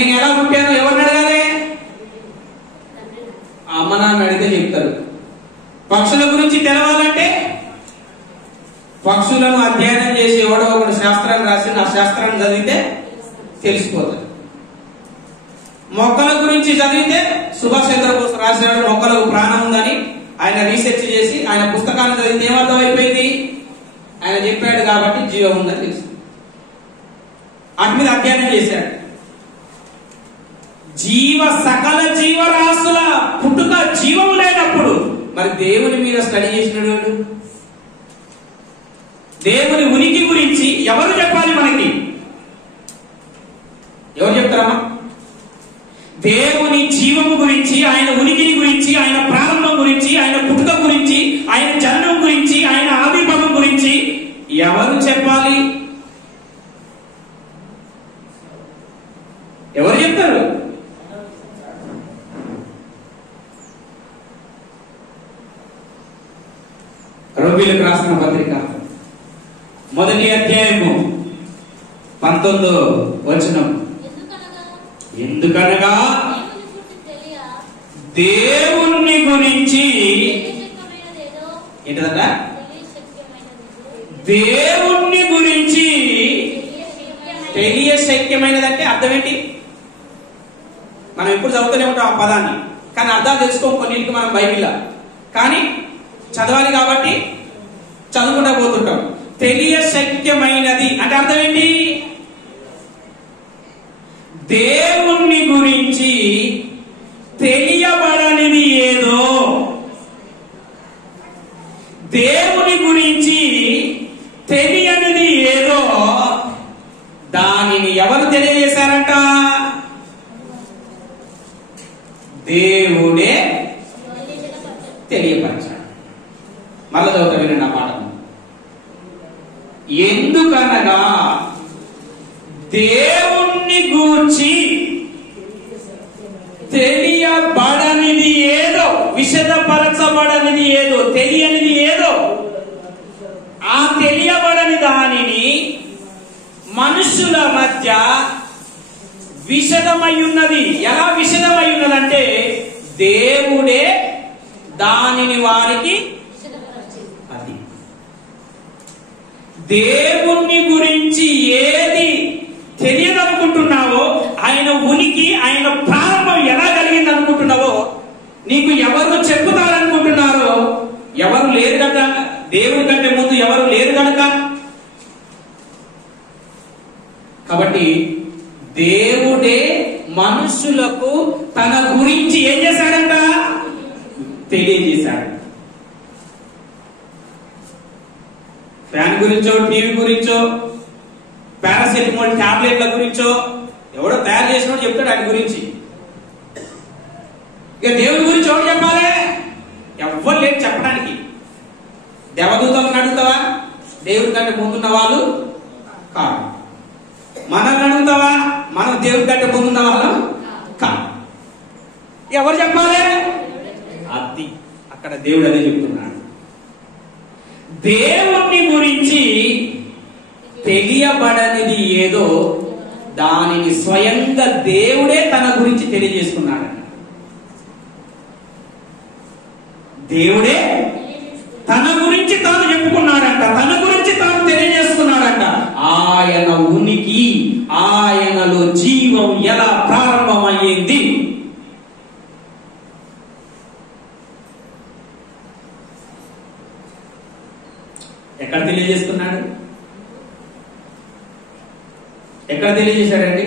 నేను ఎలా పుట్టాను ఎవరిని అడగాలి? అమ్మ నాన్న అడిగితే చెప్తారు. పక్షుల గురించి తెలవాలంటే పక్షులను అధ్యయనం చేసి ఎవడో ఒకటి శాస్త్రాన్ని రాసి ఆ శాస్త్రాన్ని చదివితే తెలిసిపోతుంది. మొక్కల గురించి చదివితే సుభాష్ చంద్రబోస్ రాసినాడు మొక్కలకు ప్రాణం ఉందని. ఆయన రీసెర్చ్ చేసి ఆయన పుస్తకాన్ని చదివితే ఏమర్థం అయిపోయింది? ఆయన చెప్పాడు కాబట్టి జీవం ఉందని తెలుసు. వాటి మీద అధ్యయనం చేశాడు. సకల జీవరాశుల పుట్టుక జీవము లేనప్పుడు మరి దేవుని మీద స్టడీ చేసినాడు. దేవుని ఉనికి గురించి ఎవరు చెప్పాలి మనకి? ఎవరు చెప్తారమ్మా? దేవుని జీవము గురించి, ఆయన ఉనికిని గురించి, ఆయన ప్రారంభం గురించి, ఆయన పుట్టుక గురించి, ఆయన జననం గురించి, ఆయన ఆవిర్భావం గురించి ఎవరు చెప్పాలి? ఎవరు చెప్తారు? రోమీయులకు రాసిన పత్రిక 1వ అధ్యాయము 19వ వచనం. ఎందుకనగా దేవుణ్ణి గురించి ఏంటంట? దేవుణ్ణి గురించి తెలియశక్యమైనదంటే అర్థం ఏంటి? మనం ఎప్పుడు చదువుతూనే ఉంటాం ఆ పదాన్ని, కానీ అర్థాలు తెలుసుకోం కొన్నింటికి మనం బైబిల్లో. కానీ చదవాలి కాబట్టి చదువుకుంటా పోతుంటాం. తెలియశక్యమైనది అంటే అర్థం ఏంటి? దేవుణ్ణి గురించి తెలియబడనిది ఏదో, దేవుని గురించి తెలియనిది ఏదో దానిని ఎవరు తెలియజేశారంట? దేవుడే తెలియపరిచాడు. మళ్ళా చదువుతా వినండి ఆ పాఠం. ఎందుకనగా దేవుణ్ణి గూర్చి తెలియబడనిది ఏదో, విశదపరచబడనిది ఏదో, తెలియనిది ఏదో, ఆ తెలియబడని దానిని మనుషుల మధ్య విశదమై ఉన్నది. ఎలా విశదమై ఉన్నదంటే దేవుడే దానిని వారికి, అది దేవుణ్ణి గురించి ఏది తెలియదనుకుంటున్నావో, ఆయన ఉనికి, ఆయన ప్రారంభం ఎలా కలిగింది అనుకుంటున్నావో, నీకు ఎవరు చెప్పుతారనుకుంటున్నారో, ఎవరు లేరు కనుక, దేవుడి కంటే ముందు ఎవరు లేరు కనుక. కాబట్టి దేవుడే మనుషులకు తన గురించి ఏం చేశాడంట? తెలియజేశాడు. ఫ్యాన్ గురించో, టీవీ గురించో, పారాసెటమాల్ టాబ్లెట్ల గురించో ఎవడో తయారు చేసినోడు చెప్తాడు ఆయన గురించి. ఇక దేవుడి గురించి ఎవరు చెప్పాలి? ఎవ్వరు లేదు చెప్పడానికి. దేవదూతలను అడుగుతావా? దేవుడి కంటే ముందున్న వాళ్ళు కాదు. మనల్ని అడుగుతావా? మనం దేవుడి కంటే ముందున్న వాళ్ళు కాదు. ఎవరు చెప్పాలి? అది అక్కడ దేవుడు అదే చెప్తున్నాడు. దేవుణ్ణి గురించి తెలియబడనిది ఏదో దానిని స్వయంగా దేవుడే తన గురించి తెలియజేసుకున్నాడు. దేవుడే తన గురించి తాను చెప్పుకున్నాడంట, తన గురించి తాను తెలియజేసుకున్నాడంట. ఆయన ఉనికి, ఆయనలో జీవం ఎలా ప్రారంభమయ్యింది? ఎక్కడ తెలియజేస్తున్నాడు? ఎక్కడ తెలియజేశాడండి?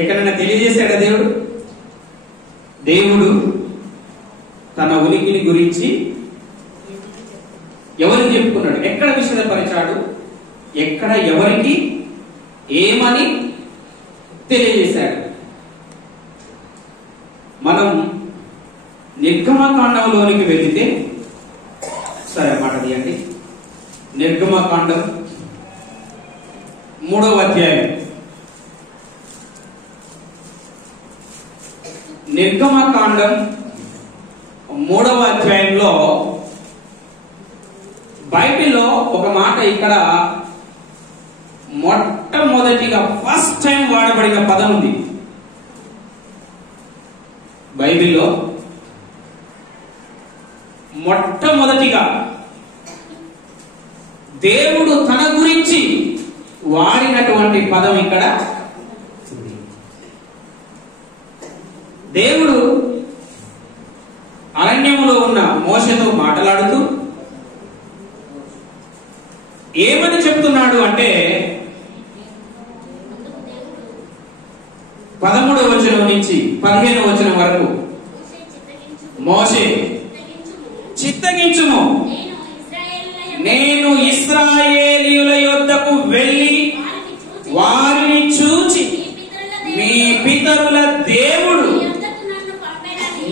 ఎక్కడైనా తెలియజేశాడా దేవుడు? దేవుడు తన ఉనికిని గురించి ఎవరికి చెప్పుకున్నాడు? ఎక్కడ విశదపరిచాడు? ఎక్కడ ఎవరికి ఏమని తెలియజేశాడు? మనం నిర్గమకాండంలోనికి వెళితే, సరే మాట తీయండి. నిర్గమకాండం 3వ అధ్యాయం. నిర్గమకాండం 3వ అధ్యాయంలో బైబిల్లో ఒక మాట ఇక్కడ మొట్టమొదటి మొట్టమొదటిగా ఫస్ట్ టైం వాడబడిన పదం ఉంది బైబిల్లో. మొట్టమొదటిగా దేవుడు తన గురించి వాడినటువంటి పదం ఇక్కడ. దేవుడు అరణ్యములో ఉన్న మోషేతో మాట్లాడుతూ ఏమని చెప్తున్నాడు అంటే 13వ వచనం నుంచి 15వ వచనం వరకు, మోషే చిత్తగించుము, నేను ఇశ్రాయేలీయుల యొద్దకు వెళ్ళి వారిని చూచి మీ పితరుల దేవుడు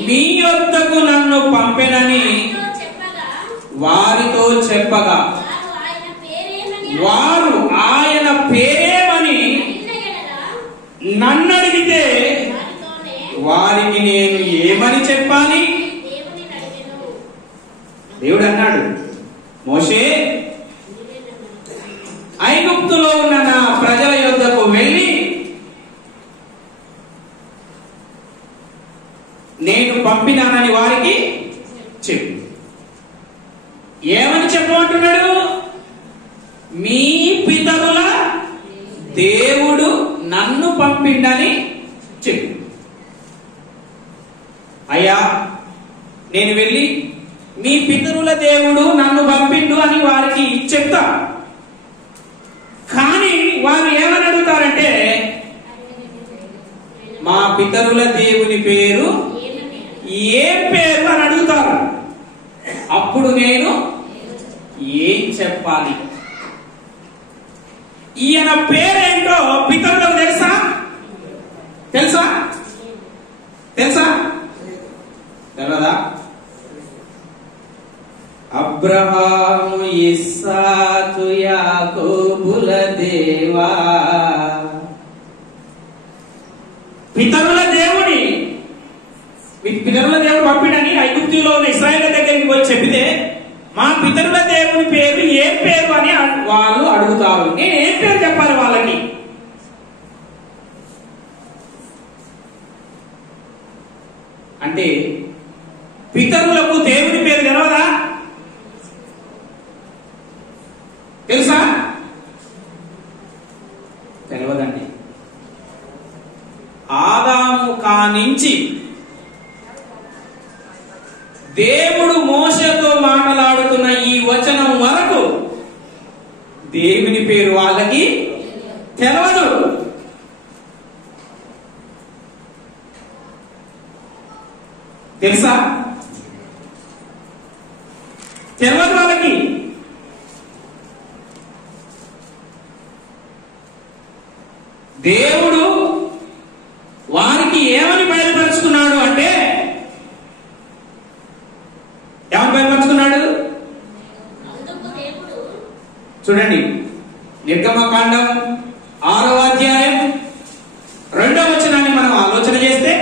మీ యొద్దకు నన్ను పంపెనని వారితో చెప్పగా వారు ఆయన పేరేమని నన్ను అడిగితే వారికి నేను ఏమని చెప్పాలి? దేవుడు అన్నాడు, మోషే ఐగుప్తులో ఉన్న నా ప్రజల యొద్దకు వెళ్ళి నేను పంపినానని వారికి చెప్పు. ఏమని చెప్పమంటున్నాడు? మీ పితరుల దేవుడు నన్ను పంపిండని చెప్పు. అయ్యా, నేను వెళ్ళి మీ పితరుల దేవుడు నన్ను పంపిండు అని వారికి చెప్తా. కానీ వారు ఏమని అడుగుతారంటే, మా పితరుల దేవుని పేరు ఏం పేరు అని అడుగుతారు. అప్పుడు నేను ఏం చెప్పాలి? ఈయన పేరేంటో పితరులకు తెలుసా? తెలుసా? తెలుసా? తెలియదా? అబ్రహాము ఇస్సాకు యాకోబుల దేవా. పితరుల దేవుడు పంపిడని ఐగుప్తులో ఉన్న ఇశ్రాయేలు దగ్గరికి పోయి చెప్పితే మా పితరుల దేవుని పేరు ఏం పేరు అని వాళ్ళు అడుగుతారు. నేను ఏం పేరు చెప్పాలి వాళ్ళకి? అంటే పితరులకు దేవుని పేరు తెలవదా? తెలుసా? తెలియదండి. ఆదాము కానించి దేవుడు మోషేతో మాట్లాడుతున్న ఈ వచనం వరకు దేవుని పేరు వాళ్ళకి తెలవదు. తెలుసా? తెలియదు వాళ్ళకి. దేవుడు వారికి ఏమని బయలుపరుచుకున్నాడు అంటే, ఏమని బయలుపరుచుకున్నాడు చూడండి. నిర్గమకాండం 6వ అధ్యాయం 2వ వచనాన్ని మనం ఆలోచన చేస్తే,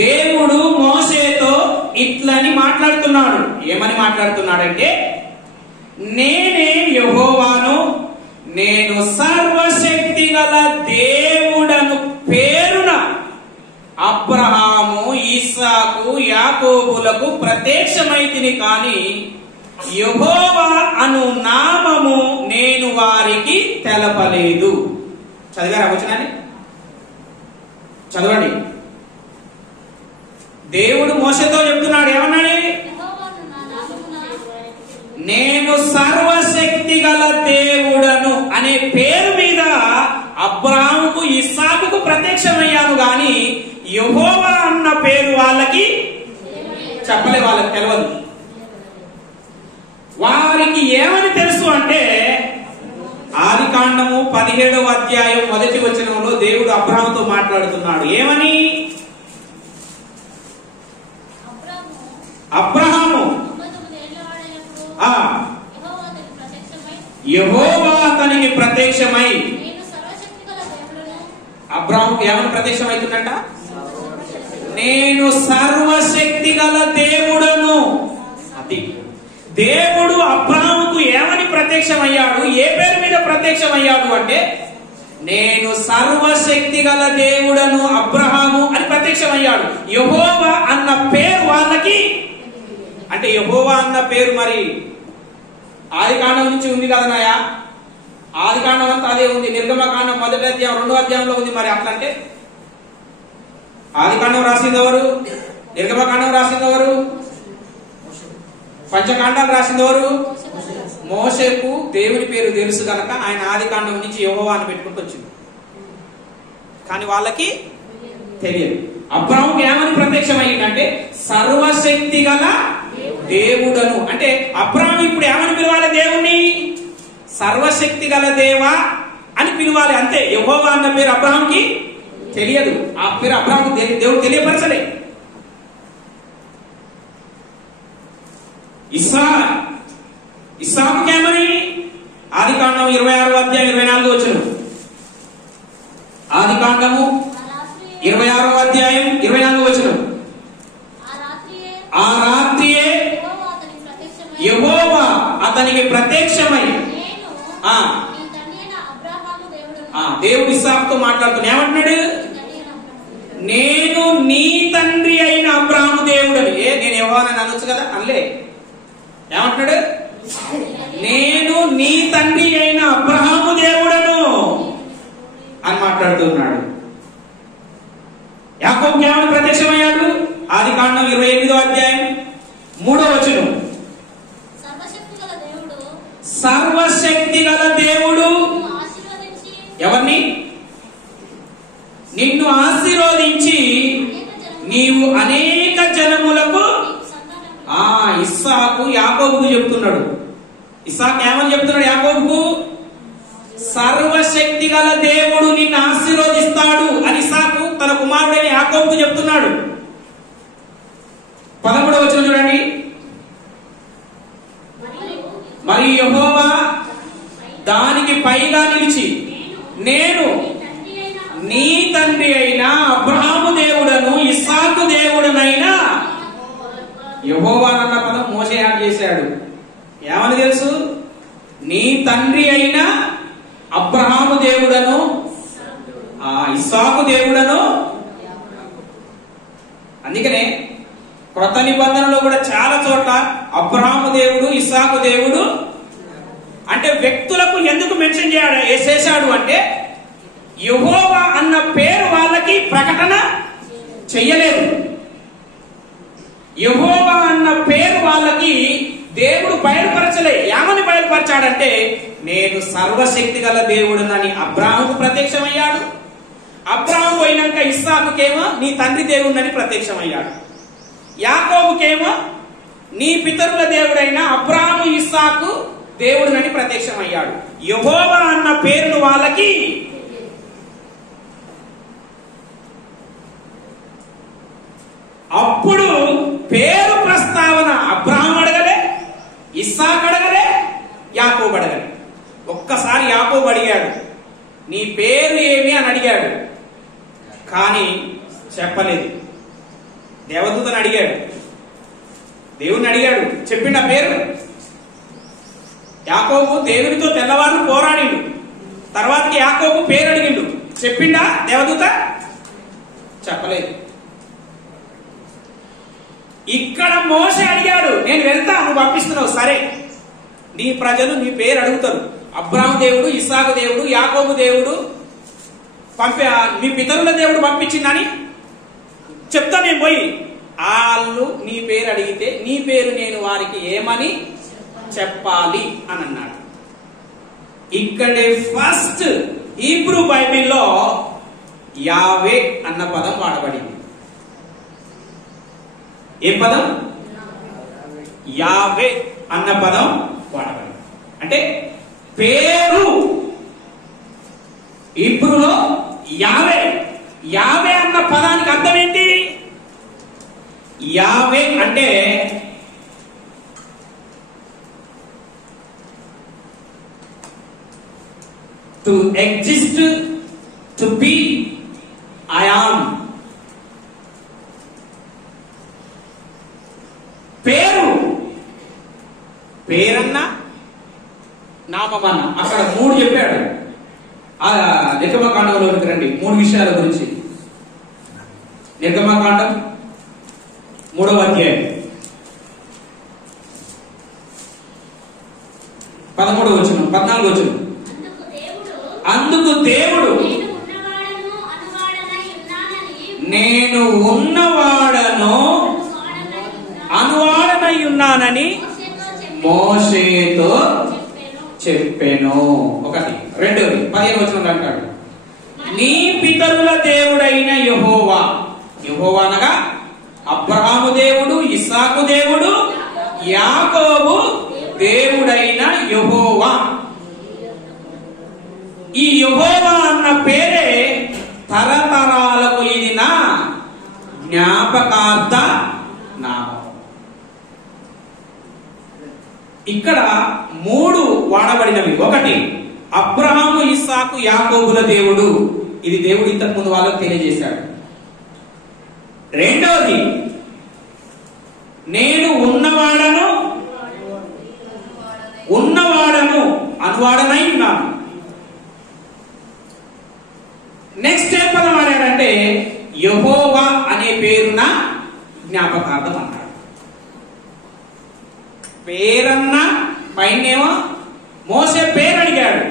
దేవుడు మోషేతో ఇట్లని మాట్లాడుతున్నాడు. ఏమని మాట్లాడుతున్నాడంటే, నేనే యెహోవాను, నేను సర్వశక్తి గల దేవుడను పేరున అబ్రహాము, ఇస్సాకు, యాకోబులకు ప్రత్యక్షమైతిని, కానీ యెహోవా అను నామము నేను వారికి తెలపలేదు. చదివారా వచనాన్ని? చదవండి. దేవుడు మోషేతో చెప్తున్నాడు, ఏమన్నాడు? నేను సర్వశక్తి గల దేవుడను అనే పేరు మీద అబ్రాహాముకు, ఇస్సాకుకు ప్రత్యక్షమయ్యాను, గాని యెహోవా అన్న పేరు వాళ్ళకి చెప్పలే, వాళ్ళకి తెలియదు. వారికి ఏమని తెలుసు అంటే, ఆదికాండము 17వ అధ్యాయం 1వ వచనంలో దేవుడు అబ్రాహాముతో మాట్లాడుతున్నాడు. ఏమని? అబ్రహాము యెహోవా అతనికి ప్రత్యక్షమై, అబ్రహాముకి ఏమని ప్రత్యక్షమవుతుందంట? నేను సర్వశక్తి గల దేవుడను. అది దేవుడు అబ్రాహాముకు ఏమని ప్రత్యక్షమయ్యాడు? ఏ పేరు మీద ప్రత్యక్షమయ్యాడు అంటే, నేను సర్వశక్తి గల దేవుడను అబ్రహాము అని ప్రత్యక్షమయ్యాడు. యెహోవా అన్న పేరు వాళ్ళకి, అంటే యెహోవా అన్న పేరు మరి ఆదికాండం నుంచి ఉంది కదనాయా, ఆదికాండం అంతా అదే ఉంది. నిర్గమకాండం 1వ అధ్యాయం 2వ అధ్యాయంలో ఉంది. మరి అట్లంటే ఆదికాండం రాసింది ఎవరు? నిర్గమకాండం రాసింది ఎవరు? పంచకాండాలు రాసింది ఎవరు? మోషేకు దేవుని పేరు తెలుసు కనుక ఆయన ఆదికాండం నుంచి యెహోవా అని పెట్టుకుంటూ వచ్చింది. కానీ వాళ్ళకి తెలియదు. అబ్రాహాముకి ఏమని ప్రత్యక్షమయ్యిందంటే, సర్వశక్తి గల దేవుడను. అంటే అబ్రాహాము ఇప్పుడు ఏమని పిలవాలి దేవుణ్ణి? సర్వశక్తి గల దేవా అని పిలవాలి అంతే. యెహోవా అన్న పేరు అబ్రాహాముకి తెలియదు. ఆ పేరు అబ్రాహాము దేవుడు తెలియపరచలే. ఇస్సాకుకి ఏమని? ఆదికాండం 26వ అధ్యాయం 24వ వచనం. ఆదికాండము 26వ అధ్యాయం 24వ వచనం. ఆ రాత్రియే యెహోవా అతనికి ప్రత్యక్షమై, దేవుడు ఇస్సాకుతో మాట్లాడుతున్నా ఏమంటున్నాడు? నేను నీ తండ్రి అయిన అబ్రాహాము దేవుడని. నేను యెహోవాని అనొచ్చు కదా, అనలే. ఏమంటున్నాడు? నేను నీ తండ్రి అయిన అబ్రహాము దేవుడను అని మాట్లాడుతున్నాడు. యాకోబుకి ఏమని ప్రత్యక్షమయ్యాడు? ఆదికాండం 28వ అధ్యాయం 3వ వచనం. సర్వశక్తి గల దేవుడు ఎవరిని? నిన్ను ఆశీర్వదించి నీవు అనేక జనములకు. ఇస్సాకు యాకోబుకు చెప్తున్నాడు. ఇస్సాకు ఏమని చెప్తున్నాడు యాకోబుకు? సర్వశక్తి గల దేవుడు నిన్ను ఆశీర్వదిస్తాడు అని ఇస్సాకు తన కుమారుడైన యాకోబుకు చెప్తున్నాడు. 13వ వచనం చూడండి. మరి యెహోవా దానికి పైగా నిలిచి, నేను నీ తండ్రి అయిన అబ్రహాము దేవుడను ఇస్సాకు దేవుడనైనా. యెహోవా అన్న పదం మోషే యాడ్ చేశాడు. ఏమని తెలుసు? నీ తండ్రి అయిన అబ్రహాము దేవుడను ఇస్సాకు దేవుడను. అందుకనే క్రొత్త నిబంధనలో కూడా చాలా చోట్ల అబ్రహాము దేవుడు, ఇస్సాకు దేవుడు అంటే వ్యక్తులకు ఎందుకు మెన్షన్ చేశాడు అంటే, యెహోవా అన్న పేరు వాళ్ళకి ప్రకటన చెయ్యలేదు. యెహోవా అన్న పేరు వాళ్ళకి దేవుడు బయలుపరచలే. ఏమని బయలుపరచాడంటే, నేను సర్వశక్తి గల దేవుడునని అబ్రాహాముకు ప్రత్యక్షమయ్యాడు. అబ్రాహాము పోయినాక ఇస్సాకుకేమో నీ తండ్రి దేవుడినని ప్రత్యక్షమయ్యాడు. యాకోబుకేమో నీ పితరుల దేవుడైన అబ్రాహాము ఇస్సాకు దేవుడినని ప్రత్యక్షమయ్యాడు. యెహోవా అన్న పేరును వాళ్ళకి అప్పుడు పేరు ప్రస్తావన అబ్రాహాము అడగలే, ఇస్సాకు అడగలే, యాకోబు అడగలే. ఒక్కసారి యాకోబు అడిగాడు, నీ పేరు ఏమి అని అడిగాడు, కానీ చెప్పలేదు. దేవదూతను అడిగాడు, దేవుని అడిగాడు, చెప్పిండు ఆ పేరు. యాకోబు దేవునితో తెల్లవారు పోరాడిండు. తర్వాతకి యాకోబు పేరు అడిగిండు, చెప్పిండా దేవదూత? చెప్పలేదు. ఇక్కడ మోషే అడిగాడు, నేను వెళ్తా, నువ్వు పంపిస్తున్నావు, సరే నీ ప్రజలు నీ పేరు అడుగుతారు. అబ్రాహాము దేవుడు, ఇస్సాకు దేవుడు, యాకోబు దేవుడు మీ పితరుల దేవుడు పంపించిందని చెప్తా నేను పోయి. వాళ్ళు నీ పేరు అడిగితే నీ పేరు నేను వారికి ఏమని చెప్పాలి అని అన్నాడు. ఇక్కడే ఫస్ట్ హీబ్రూ బైబిల్లో యావే అన్న పదం వాడబడింది. ఏ పదం? యావే అన్న పదం వాడబడింది. అంటే పేరు హీబ్రూలో యావే. యావే అన్న పదానికి అర్థం ఏంటి? యావే అంటే to exist, to be, I am. పేరు పేరన్న, నామమన్న. అక్కడ 3 చెప్పాడు. ఆ నిర్గమకాండంలోకి రండి, 3 విషయాల గురించి. నిర్గమకాండం 3వ అధ్యాయం 13వ వచనం, 14వ వచనం. అందుకు దేవుడు నేను ఉన్నవాడను అనువాడనై ఉన్నానని మోషేతో చెప్పెను. 1. 2. 15వ వచనం అంటాడు, నీ పితరుల దేవుడైన యెహోవా. యెహోవా అనగా అబ్రహాము దేవుడు, ఇస్సాకు దేవుడు, యాకోబు దేవుడైన యెహోవా. ఈ యెహోవా అన్న పేరే తరతరాలకు ఇది నా జ్ఞాపకార్థ నామం. ఇక్కడ 3 వాడబడినవి. 1 అబ్రహాము, ఇస్సాకు, యాకోబుల దేవుడు. ఇది దేవుడు ఇంతకు ముందు వాళ్ళకు తెలియజేశాడు. 2వది నేను ఉన్నవాడను అనువాడనై ఉన్నాను. నెక్స్ట్ ఏం పదం వాడాడంటే యెహోవా అనే పేరున జ్ఞాపకార్థం అన్నాడు. పేరన్న పైనేమో మోసే పేరు అడిగాడు,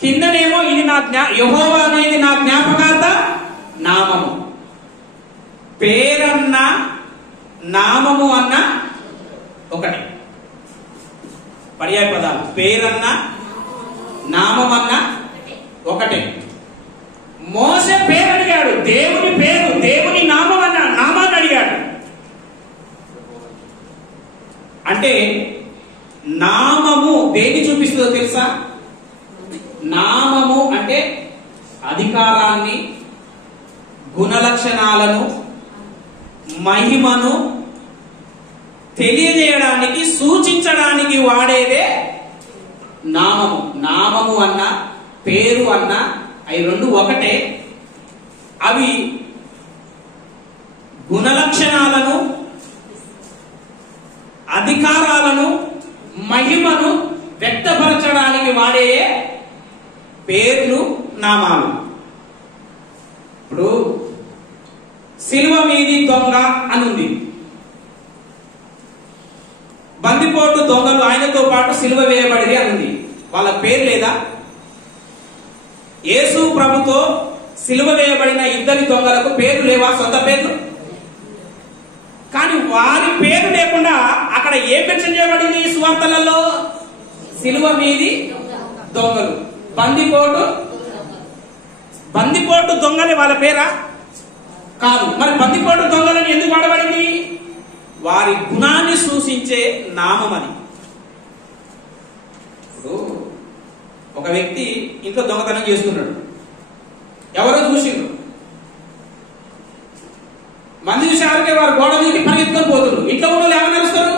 కిందనేమో ఇది నా యెహోవా అనేది నా జ్ఞాపకార్థ నామము. పేరన్న నామము అన్న ఒకటి పర్యాయ పదాలు. పేరన్న నామమన్న ఒకటే. మోసే పేరు అడిగాడు, దేవుని పేరు, దేవుని నామాన్ని అడిగాడు. అంటే నామము దేన్ని చూపిస్తుందో తెలుసా? నామము అంటే అధికారాన్ని, గుణలక్షణాలను, మహిమను తెలియజేయడానికి, సూచించడానికి వాడేదే నామము. నామము అన్న పేరు అన్న అవి 2 ఒకటే. అవి గుణలక్షణాలను, అధికారాలను, మహిమను వ్యక్తపరచడానికి వాడే పేర్లు, నామాలు. ఇప్పుడు సిలువ మీది దొంగ అని ఉంది. బందిపోటు దొంగలు ఆయనతో పాటు సిలువ వేయబడిది అని ఉంది. వాళ్ళ పేరు లేదా? యేసు ప్రభుతో సిలువ వేయబడిన 2 దొంగలకు పేర్లు లేవా? సొంత పేర్లు. కానీ వారి పేరు లేకుండా అక్కడ ఏ మెన్షన్ చేయబడింది సువార్తలలో? సిలువ మీది దొంగలు, బందిపోటు దొంగని వాళ్ళ పేరా? కాదు. మరి బందిపోటు దొంగలని ఎందుకు వాడబడింది? వారి గుణాన్ని సూచించే నామం అని. ఒక వ్యక్తి ఇంట్లో దొంగతనం చేస్తున్నాడు, ఎవరో చూసిండ్రు. మంది చూసేవారికి వారు గోడ మీదకి పరిగెత్తుకొని పోతున్నారు. ఇంట్లో ఉన్న వాళ్ళు ఏమని నడుస్తారు?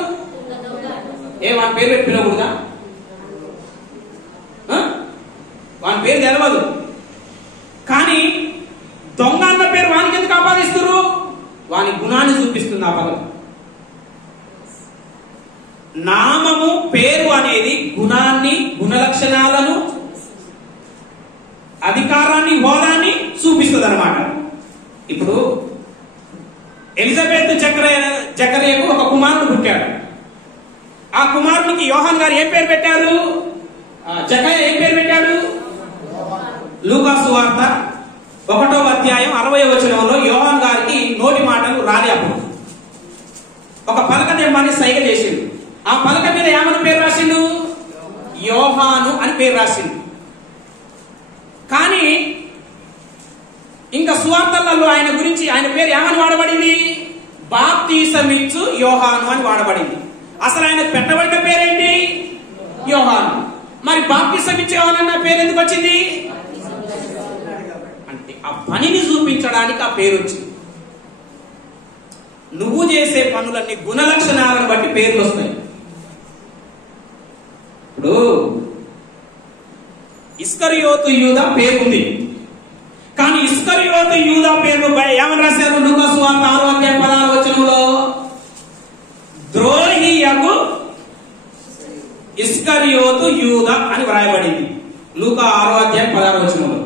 వాని పేరు పెట్టి పిలవకూడదా? వాని పేరు తెలవదు. కానీ దొంగ అన్న పేరు వానికి ఎందుకు ఆపాదిస్తారు? వాని గుణాన్ని చూపిస్తుంది ఆ పదం. నామము, పేరు అనేది గుణాన్ని, గుణలక్షణాలను, అధికారాన్ని, హోదాన్ని చూపిస్తుంది అన్నమాట. ఇప్పుడు ఎలిజబెత్ జకరియకు ఒక కుమారుడు పుట్టాడు. ఆ కుమారునికి యోహాన్ గారు ఏం పేరు పెట్టారు? జకర్యా ఏం పేరు పెట్టాడు? లూకా సువార్త 1వ అధ్యాయం 60వ వచనంలో యోహాన్ గారికి నోటి మాటలు రాలే. అప్పుడు ఒక పలక నిర్మాణి సైగ చేసిండు. ఆ పలక మీద ఏమని పేరు రాసిండు? యోహాను అని పేరు రాసిండు. కానీ ఇంకా సువార్తలలో ఆయన గురించి, ఆయన పేరు ఏమని వాడబడింది? బాప్తీసమిచ్చు యోహాను అని వాడబడింది. అసలు ఆయన పెట్టబడిన పేరేంటి? యోహాను. మరి బాప్తీసమిచ్చు యోహాను అన్న పేరు ఎందుకు వచ్చింది? అంటే ఆ పనిని చూపించడానికి ఆ పేరు వచ్చింది. నువ్వు చేసే పనులన్నీ గుణలక్షణాలను బట్టి పేర్లు వస్తాయి. ఇప్పుడు ఇస్కరియోతు యూదా పేరుంది, కానీ ఇస్కరియోతు యూదా పేరు ఏమని రాశారు? లూకా సువార్త 6వ అధ్యాయం 16వ వచనంలో ద్రోహియగు వ్రాయబడింది. లూకా 6వ అధ్యాయం 16వ వచనంలో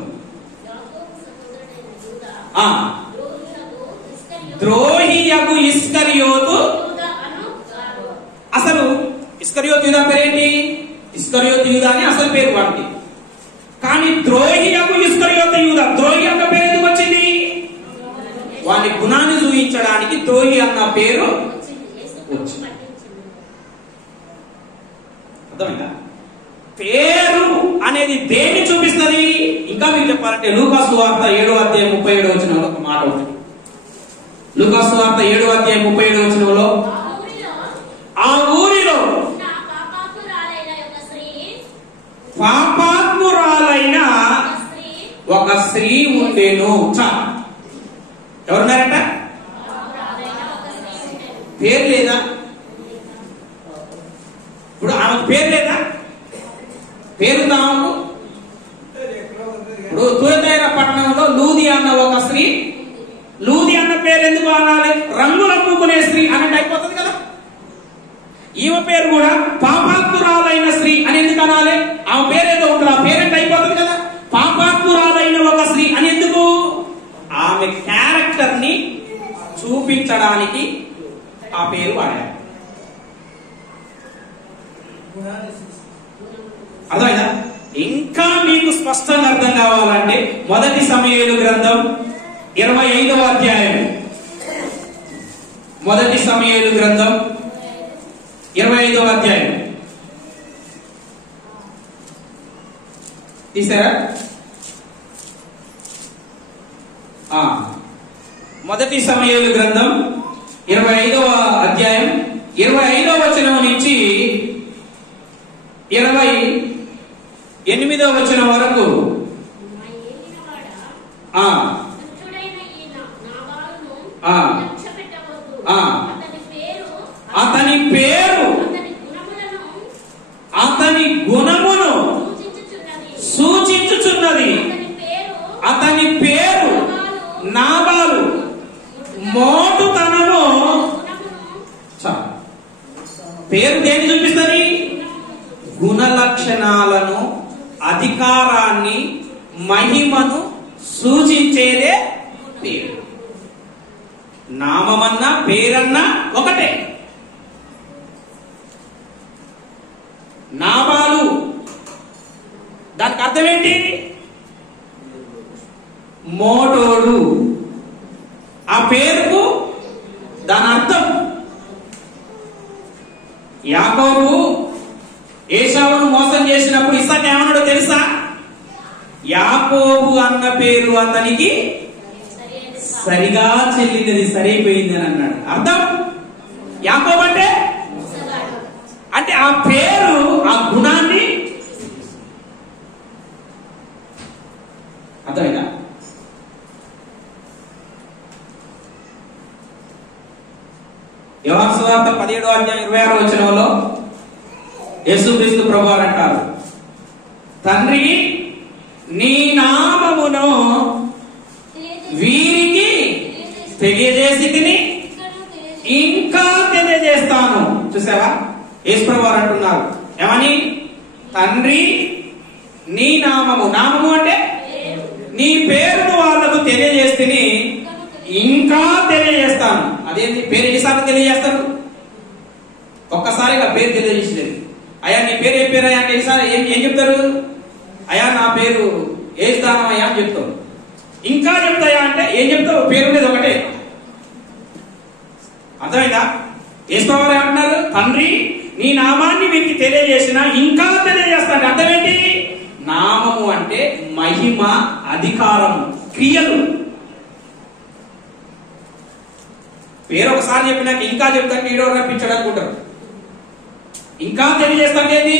ద్రోహియగు ఇస్కరియోతు. అసలు ఇస్కరియోతు యూదా పేరేంటి? ఇస్కరియోతు యూదా అని అసలు పేరు వాడికి. కానీ ద్రోహియగు ఇస్కరియోతు యూదా, ద్రోహి అన్న పేరు ఎందుకు వచ్చింది? వాని గుణాన్ని చూపించడానికి ద్రోహి అన్న పేరు వచ్చింది. అర్థమైందా? పేరు అనేది దేన్ని చూపిస్తుంది? ఇంకా మీకు చెప్పాలంటే లూకా సువార్త 7వ అధ్యాయం 37వ వచనంలో ఒక మాట ఉంటుంది. లూకా సువార్త 7వ అధ్యాయం 37వ వచనంలో ఆ ఊరిలో పాపాత్మురాలైన ఒక స్త్రీ ఉండేను. ఎవరున్నారట? పేరు లేదా? ఇప్పుడు ఆమెకు పేరు లేదా? పేరుందా ఆమెకు? ఇప్పుడు తూయతైర పట్టణంలో లూది అన్న ఒక స్త్రీ. లూది అన్న పేరు ఎందుకు అనాలి? రంగులు అమ్ముకునే స్త్రీ అన్నట్టు అయిపోతుంది కదా. ఈమె పేరు కూడా పాపాత్మురాలైన స్త్రీ అని ఎందుకు అనాలి? ఆమె పేరు ఏదో ఉంటుంది, ఆ పేరెంట్ అయిపోతుంది కదా. పాపాత్మురాలైన ఒక స్త్రీ అని ఎందుకు? ఆమె క్యారెక్టర్ ని చూపించడానికి ఆ పేరు వాడారు. అర్థమైందా? ఇంకా మీకు స్పష్టంగా అర్థం కావాలంటే మొదటి సమూయేలు గ్రంథం 25వ అధ్యాయం, మొదటి సమూయేలు గ్రంథం 25వ అధ్యాయం తీసారా? మొదటి సమూయేలు గ్రంథం 25వ అధ్యాయం 25వ వచనం నుంచి 28వ వచనం వరకు. అతని పేరు అతని గుణమును సూచించుచున్నది. అతని పేరు నాబాలు, మోటుతనము. పేరు దేన్ని చూపిస్తుంది? గుణ లక్షణాలను, అధికారాన్ని, మహిమను సూచించేదే పేరు. నామమన్నా పేరన్నా ఒకటే. నాబాలు దానికి అర్థం ఏంటి? మోటోడు. ఆ పేరుకు దాని అర్థం. యాకోబు ఏశావును మోసం చేసినప్పుడు ఇస్సాకు ఏమన్నాడో తెలుసా? యాకోబు అన్న పేరు అతనికి సరిగా చెల్లినది, సరైపోయింది అని అన్నాడు. అర్థం యాకోబు అంటే ఆ పేరు ఆ గుణాన్ని. అర్థమైందా? యోహాను సువార్త 17వ అధ్యాయం 26వ వచనంలో యేసుక్రీస్తు ప్రభువారు అంటారు, తండ్రి నీ నామమును వీరికి తెలియజేసి తిని ఇంకా తెలియజేస్తాను. చూసావా? యేసు ప్రభువారు అంటున్నారు ఏమని? తండ్రి నీ నామము, నామము అంటే నీ పేరును వాళ్ళకు తెలియజేస్తే ఇంకా తెలియజేస్తాను. అదేంటి? పేరు ఎన్నిసార్లు తెలియజేస్తారు? ఒక్కసారిగా పేరు తెలియజేసలేదు. అయ్యా నీ పేరు ఏం పేరు అయ్యా అంటే ఎన్నిసార్లు ఏం చెప్తారు? అయ్యా నా పేరు ఏస్తాను అయ్యా అని చెప్తావు. ఇంకా చెప్తాయా అంటే ఏం చెప్తావు? పేరు ఉండేది ఒకటే. అర్థమైందా? యేసుప్రభువారు ఏమంటున్నారు? తండ్రి నీ నామాన్ని వీరికి తెలియజేసిన ఇంకా తెలియజేస్తాను. అర్థం ఏంటి? నామము అంటే మహిమ, అధికారం, క్రియలు. పేరు ఒకసారి చెప్పినాక ఇంకా చెప్తాను వీడో రప్పించాడు అనుకుంటారు. ఇంకా తెలియజేస్తాను ఏది?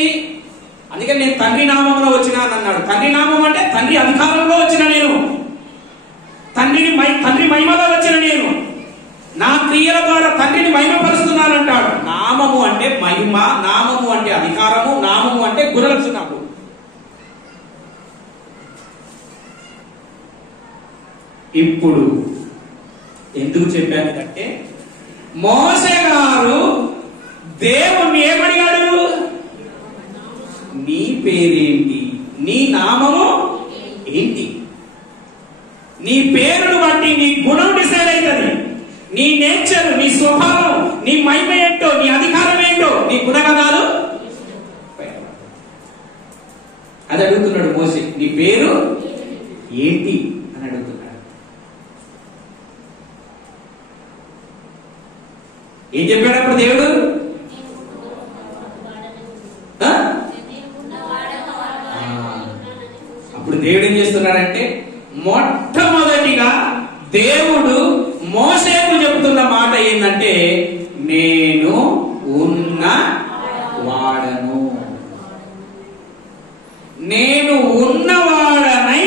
అందుకని నేను తండ్రి నామంలో వచ్చినా అని అన్నాడు. తండ్రి నామం అంటే తండ్రి అధికారంలో వచ్చిన నేను, తండ్రి మహిమలో వచ్చిన నేను, నా క్రియల ద్వారా తండ్రిని మహిమపరుస్తున్నానంటాడు. నామము అంటే మహిమ, నామము అంటే అధికారము, నామము అంటే గుణలక్షణాలు. ఇప్పుడు ఎందుకు చెప్పాను అంటే మోషే గారు దేవుణ్ణి ఏమడిగాడు? నీ పేరేంటి, నీ నామము ఏంటి. నీ పేరును బట్టి నీ గుణం డిసైడ్ అవుతుంది. నీ నేచర్, నీ స్వభావం, నీ మహిమ ఏంటో, నీ అధికారం ఏంటో, నీ గుణగణాలు అది అడుగుతున్నాడు మోషే. నీ పేరు ఏంటి అని అడుగుతున్నాడు. ఏం చెప్పాడు అప్పుడు దేవుడు? అప్పుడు దేవుడు ఏం చేస్తున్నాడంటే, మొట్టమొదటిగా దేవుడు మోషేకు చెప్తున్న మాట ఏంటంటే, నేను ఉన్న వాడను, నేను ఉన్నవాడనై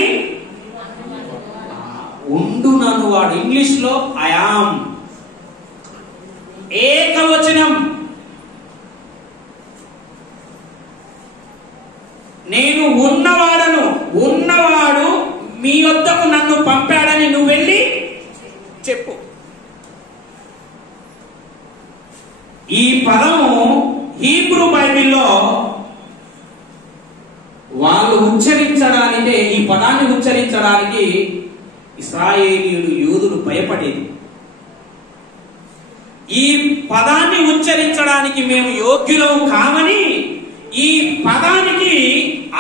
ఉండునను వాడు. ఇంగ్లీష్ లో ఐ యామ్, ఏకవచనం. నేను ఉన్నవాడను, ఉన్నవాడు మీ వద్దకు నన్ను పంపాడని నువ్వు వెళ్ళి చెప్పు. ఈ పదము హీబ్రూ బైబిల్లో వాళ్ళు ఉచ్చరించడానికే, ఈ పదాన్ని ఉచ్చరించడానికి ఇశ్రాయేలీయులు, యూదులు భయపడేది. ఈ పదాన్ని ఉచ్చరించడానికి మేము యోగ్యులం కామని ఈ పదానికి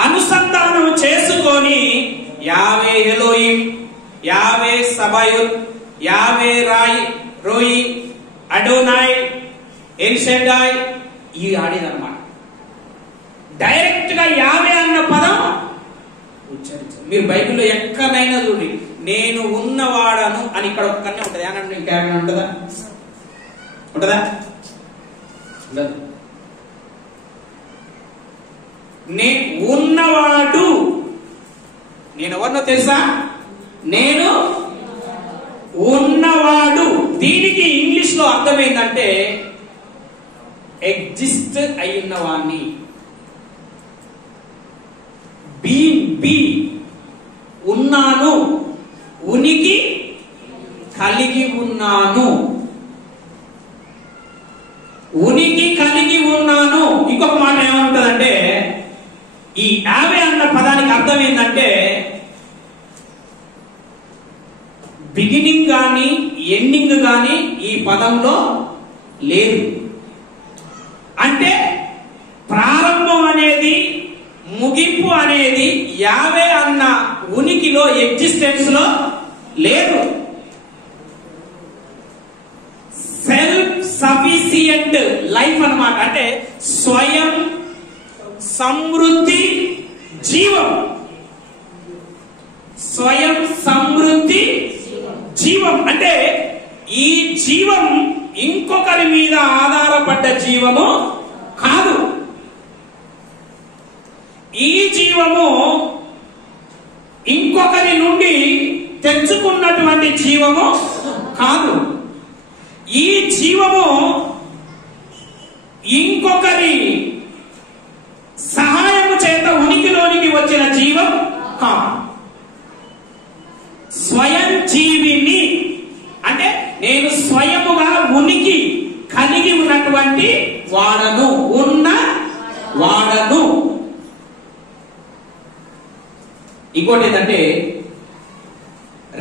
అనుసంధానం చేసుకొని యావే ఎలోయిం, యావే సబాయోత్, యావే రోయి, అడోనాయ్, ఎల్షెడాయ్ ఈ ఆడేదన్నమాట. డైరెక్ట్ గా యావే అన్న పదం ఉచ్చరించారు. మీరు బైబిల్లో ఎక్కడైనా చూడండి, నేను ఉన్నవాడను అని ఇక్కడ ఒక్కనే ఉంటది. ఏమన్నా ఇంకేమైనా ఉంటుందా? ఉంటదా? ఉండదు. నేను ఉన్నవాడు, నేను ఎవరినో తెలుసా? నేను ఉన్నవాడు. దీనికి ఇంగ్లీష్ లో అర్థం ఏంటంటే ఎగ్జిస్ట్ అయి ఉన్నవాణ్ణి. బీ ఉన్నాను, ఉనికి కలిగి ఉన్నాను, ఉనికి కలిగి ఉన్నాను. ఇంకొక మాట ఏమంటుందంటే, ఈ యావే అన్న పదానికి అర్థం ఏంటంటే బిగినింగ్ గాని ఎండింగ్ గాని ఈ పదంలో లేదు. అంటే ప్రారంభం అనేది, ముగింపు అనేది యావే అన్న ఉనికిలో, ఎగ్జిస్టెన్స్ లో లేదు. సెల్ఫ్ సఫిషియంట్ లైఫ్ అన్నమాట. అంటే స్వయం సమృద్ధి జీవం, స్వయం సమృద్ధి జీవం. అంటే ఈ జీవం ఇంకొకరి మీద ఆధారపడ్డ జీవము కాదు. ఈ జీవము ఇంకొకరి నుండి తెచ్చుకున్నటువంటి జీవము కాదు. ఈ జీవము ఇంకొకరి సహాయము చేత ఉనికిలోనికి వచ్చిన జీవం కాదు. స్వయం జీవిని అంటే నేను స్వయముగా ఉనికి కలిగి ఉన్నటువంటి వాడను, ఉన్న వాడను. ఇంకోటి ఏంటంటే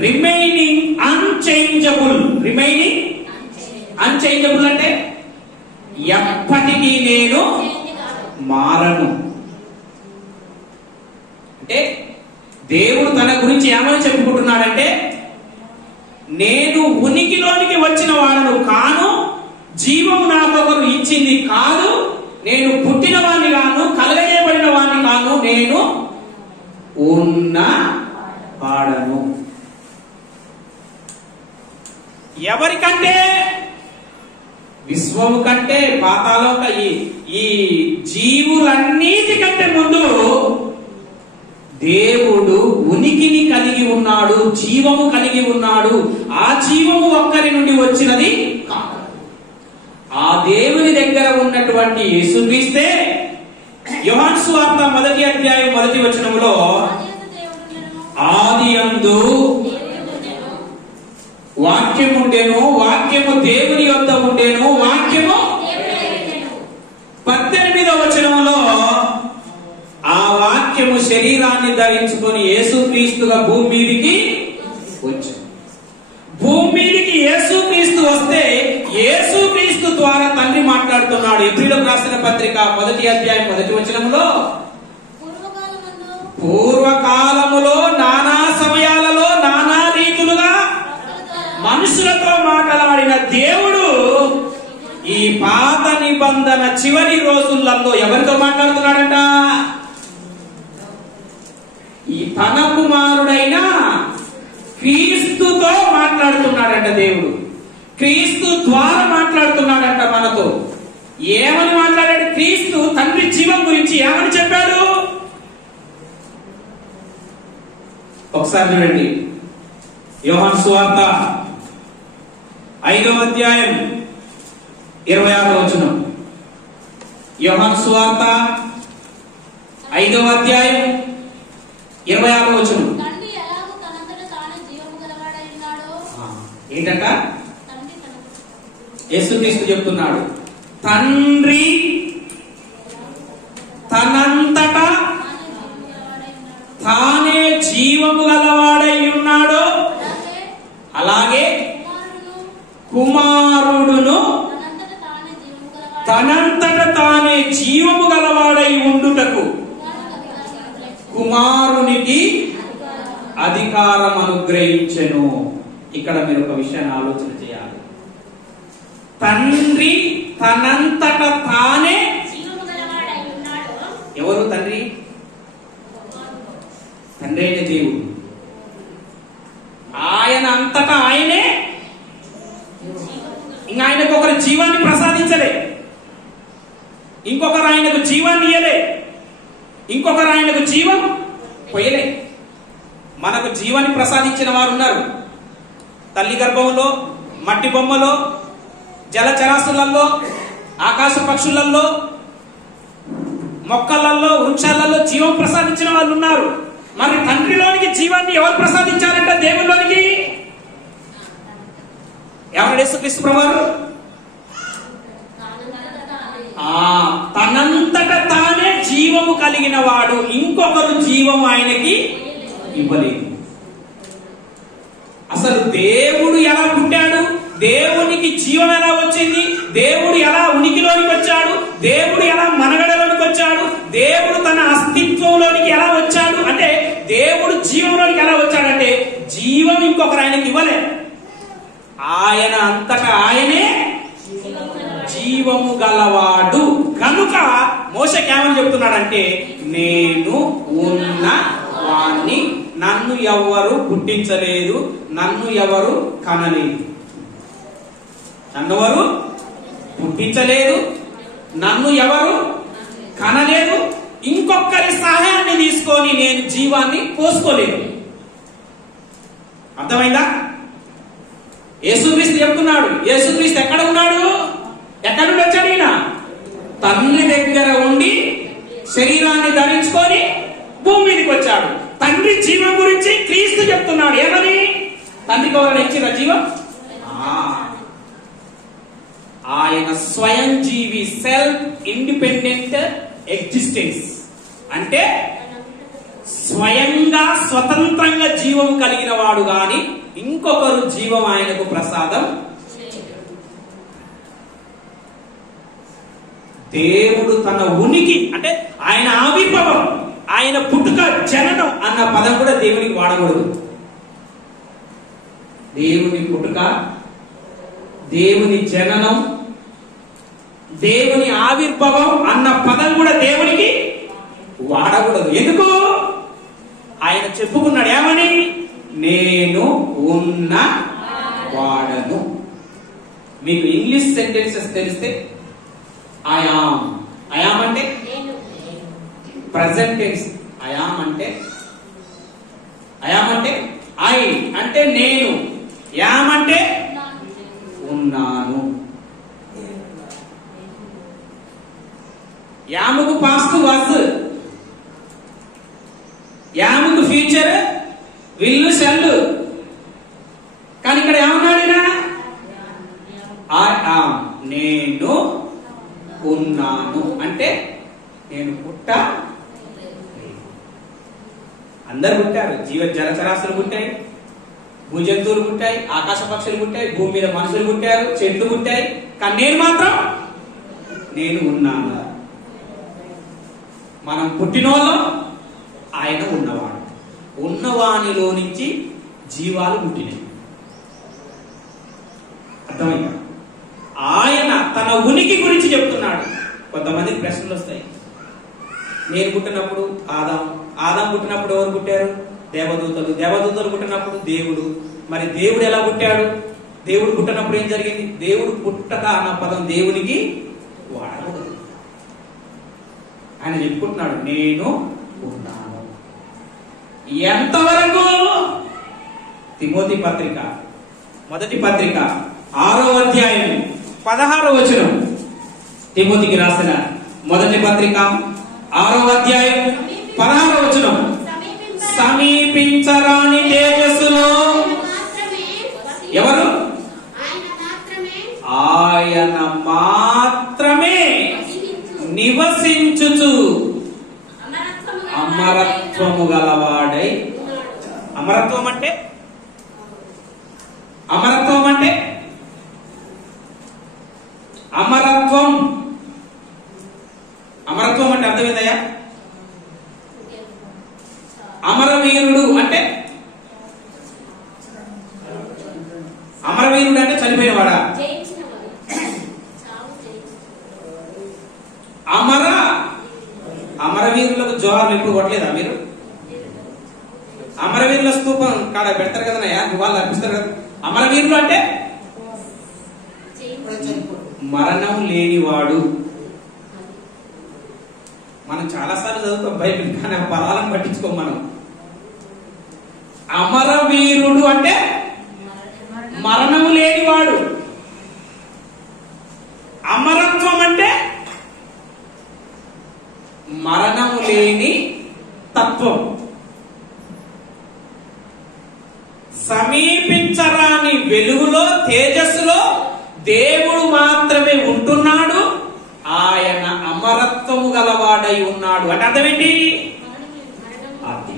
రిమైనింగ్ అన్చేంజబుల్. రిమైనింగ్ అన్చేంజబుల్ అంటే ఎప్పటికీ నేను మారను. అంటే దేవుడు తన గురించి ఏమని చెప్పుకుంటున్నాడంటే, నేను ఉనికిలోనికి వచ్చిన వాడను కాను, జీవము నాకొకరు ఇచ్చింది కాదు, నేను పుట్టిన వాడిని కాను, కలగజేయబడిన వాడిని కాను, నేను ఉన్న వాడను. ఎవరికంటే? విశ్వము కంటే, పాతాళం, ఈ జీవులన్నిటికంటే ముందు దేవుడు ఉనికిని కలిగి ఉన్నాడు, జీవము కలిగి ఉన్నాడు. ఆ జీవము ఒక్కరి నుండి వచ్చినది కాదు. ఆ దేవుని దగ్గర ఉన్నటువంటి యేసుక్రీస్తే యోహాను సువార్త 1వ అధ్యాయం 1వ వచనములో ఆదియందు వాక్యము ఉండెను, వాక్యము దేవుని యొద్ద ఉండెను, వాక్యము 18వ వచనములో ఆ శరీరాన్ని ధరించుకొని యేసుక్రీస్తుగా భూమి మీదికి వచ్చాడు. భూమి మీదికి యేసుక్రీస్తు వస్తే యేసుక్రీస్తు ద్వారా తండ్రి మాట్లాడుతున్నాడు. ఎబ్రీయులకు రాసిన పత్రిక 1వ అధ్యాయం 1వ వచనంలో, పూర్వకాలములో నానా సమయాలలో నానా రీతులుగా మనుషులతో మాట్లాడిన దేవుడు ఈ పాత నిబంధన చివరి రోజులలో ఎవరితో మాట్లాడుతున్నాడంట? ఈ తన కుమారుడైన క్రీస్తుతో మాట్లాడుతున్నాడంట. దేవుడు క్రీస్తు ద్వారా మాట్లాడుతున్నాడంట మనతో. ఏమని మాట్లాడాడు? క్రీస్తు తండ్రి జీవం గురించి ఏమని చెప్పాడు? ఒకసారి చూడండి. యోహాను సువార్త 5వ అధ్యాయం 26వ వచనం. యోహాను సువార్త 5వ అధ్యాయం 26వ వచనం. ఏంటంట? యేసుక్రీస్తు చెప్తున్నాడు, తండ్రి తనంతటా తానే జీవము గలవాడై ఉన్నాడో అలాగే కుమారుడును తనంతట తానే జీవము గలవాడై ఉండుటకు కుమారునికి అధికారం అనుగ్రహించెను. ఇక్కడ మీరు ఒక విషయాన్ని ఆలోచన చేయాలి. తండ్రి తనంతట తానే, ఎవరు తండ్రి? తండ్రి అయిన దేవుడు. ఆయన అంతటా ఆయనే. ఇంకా ఆయనకు ఒకరు జీవాన్ని ప్రసాదించలే, ఇంకొకరు ఆయనకు జీవాన్ని ఇయ్యలే, ఇంకొకరు ఆయనకు జీవం పోయలే. మనకు జీవాన్ని ప్రసాదించిన వారు ఉన్నారు. తల్లి గర్భంలో, మట్టి బొమ్మలో, జలచరాస్తులలో, ఆకాశ పక్షులలో, మొక్కలలో, వృక్షాలలో జీవం ప్రసాదించిన వాళ్ళు ఉన్నారు. మరి తండ్రిలోనికి జీవాన్ని ఎవరు ప్రసాదించారంట? దేవునిలోనికి. ఎవరు? యేసుక్రీస్తు ప్రభువారు. తనంతట తానే జీవము కలిగిన వాడు, ఇంకొకరు జీవం ఆయనకి ఇవ్వలేదు. అసలు దేవుడు ఎలా పుట్టాడు? దేవునికి జీవం ఎలా వచ్చింది? దేవుడు ఎలా ఉనికిలోనికి వచ్చాడు? దేవుడు ఎలా మనగడలోనికి వచ్చాడు? దేవుడు తన అస్తిత్వంలోనికి ఎలా వచ్చాడు? అంటే దేవుడు జీవంలోనికి ఎలా వచ్చాడంటే జీవం ఇంకొకరు ఆయనకి ఇవ్వలే. ఆయన అంతటా ఆయనే జీవము గలవాడు కనుక మోషేకి ఏమని చెప్తున్నాడంటే, నేను ఉన్న వాణ్ణి, నన్ను ఎవరు పుట్టించలేదు, నన్ను ఎవరు కనలేదు, నన్ను ఎవరు పుట్టించలేదు, నన్ను ఎవరు కనలేదు, ఇంకొకరి సహాయాన్ని తీసుకొని నేను జీవాన్ని పోసుకోలేదు. అర్థమైందా? యేసుక్రీస్తు చెప్తున్నాడు. యేసుక్రీస్తు ఎక్కడ ఉన్నాడు? ఎక్కడి నుండి వచ్చాడు? ఈయన తండ్రి దగ్గర ఉండి శరీరాన్ని ధరించుకొని భూమి మీదకి వచ్చాడు. తండ్రి జీవం గురించి క్రీస్తు చెప్తున్నాడు. ఏమని? తండ్రికి ఎవరైనా ఇచ్చిన జీవం? ఆయన స్వయం జీవి, సెల్ఫ్ ఇండిపెండెంట్ ఎగ్జిస్టెన్స్. అంటే స్వయంగా స్వతంత్రంగా జీవం కలిగిన వాడు గాని ఇంకొకరు జీవం ఆయనకు ప్రసాదం. దేవుడు తన ఉనికి, అంటే ఆయన ఆవిర్భావం, ఆయన పుట్టుక, జననం అన్న పదం కూడా దేవునికి వాడకూడదు. దేవుని పుట్టుక, దేవుని జననం, దేవుని ఆవిర్భావం అన్న పదం కూడా దేవునికి వాడకూడదు. ఎందుకు? ఆయన చెప్పుకున్నాడు ఏమని? నేను ఉన్న వాడను. మీకు ఇంగ్లీష్ సెంటెన్సెస్ తెలిస్తే ఐ యామ్, ఐ యామ్ అంటే ప్రెజెంట్ టెన్స్, ఐ యామ్ అంటే ఐ అంటే నేను, యామ్ అంటే ఉన్నాను. యాముకు పాస్ట్ వాస్, యాముకు ఫ్యూచర్ విల్లు సెల్లు. కానీ ఇక్కడ ఏమన్నాడు? ఐ యామ్, నేను ఉన్నాను. అంటే నేను పుట్ట అందరు పుట్టారు. జలచరాస్తులు పుట్టాయి, భూజంతువులు పుట్టాయి, ఆకాశ పక్షులు పుట్టాయి, భూమి మీద మనుషులు పుట్టారు, చెట్లు పుట్టాయి. కానీ నేను మాత్రం నేను ఉన్నాను. మనం పుట్టినోళ్ళం, ఆయన ఉన్నవాడు. ఉన్నవానిలో నుంచి జీవాలు పుట్టినాయి. అర్థమైందా? ఆయన తన ఉనికి గురించి చెప్తున్నాడు. కొంతమందికి ప్రశ్నలు వస్తాయి. నేను పుట్టినప్పుడు ఆదాం పుట్టినప్పుడు ఎవరు పుట్టారు? దేవదూతలు పుట్టినప్పుడు దేవుడు. మరి దేవుడు ఎలా పుట్టాడు? దేవుడు పుట్టినప్పుడు ఏం జరిగింది? దేవుడు పుట్టక అన్న పదం దేవునికి వాడకూడదు. ఆయన చెప్పుకుంటున్నాడు, నేను ఉన్నాను. ఎంతవరకు? తిమోతి పత్రిక, మొదటి పత్రిక 6వ అధ్యాయం 16వ వచనం. తిమోతికి రాసిన మొదటి పత్రిక 6వ అధ్యాయం 16వ వచనం. సమీపించరాని తేజస్సులో ఎవరు? ఆయన మాత్రమే నివసించుచు అమరత్వము గలవాడై. అమరత్వం అంటే అమరత్వం అంటే అర్థమైందయ్యా? అమరవీరుడు అంటే చనిపోయినవాడా? అమరవీరులకు జోహార్లు ఎప్పుడు కొట్టలేదా మీరు? అమరవీరుల స్తూపం కాడ పెడతారు కదనయ్యా, వాళ్ళు అర్పిస్తారు కదా. అమరవీరులు అంటే మరణం లేనివాడు. మనం చాలాసార్లు చదువుతాం బైబిల్, కానీ ఆ పదాలను పట్టించుకోం మనం. అమరవీరుడు అంటే మరణము లేనివాడు. అమరత్వం అంటే మరణము లేని తత్వం. సమీపించరాని వెలుగులో, తేజస్సులో దేవుడు మాత్రమే ఉంటున్నాడు. ఆయన అమరత్వము గలవాడై ఉన్నాడు అంటే అర్థమేంటి? అది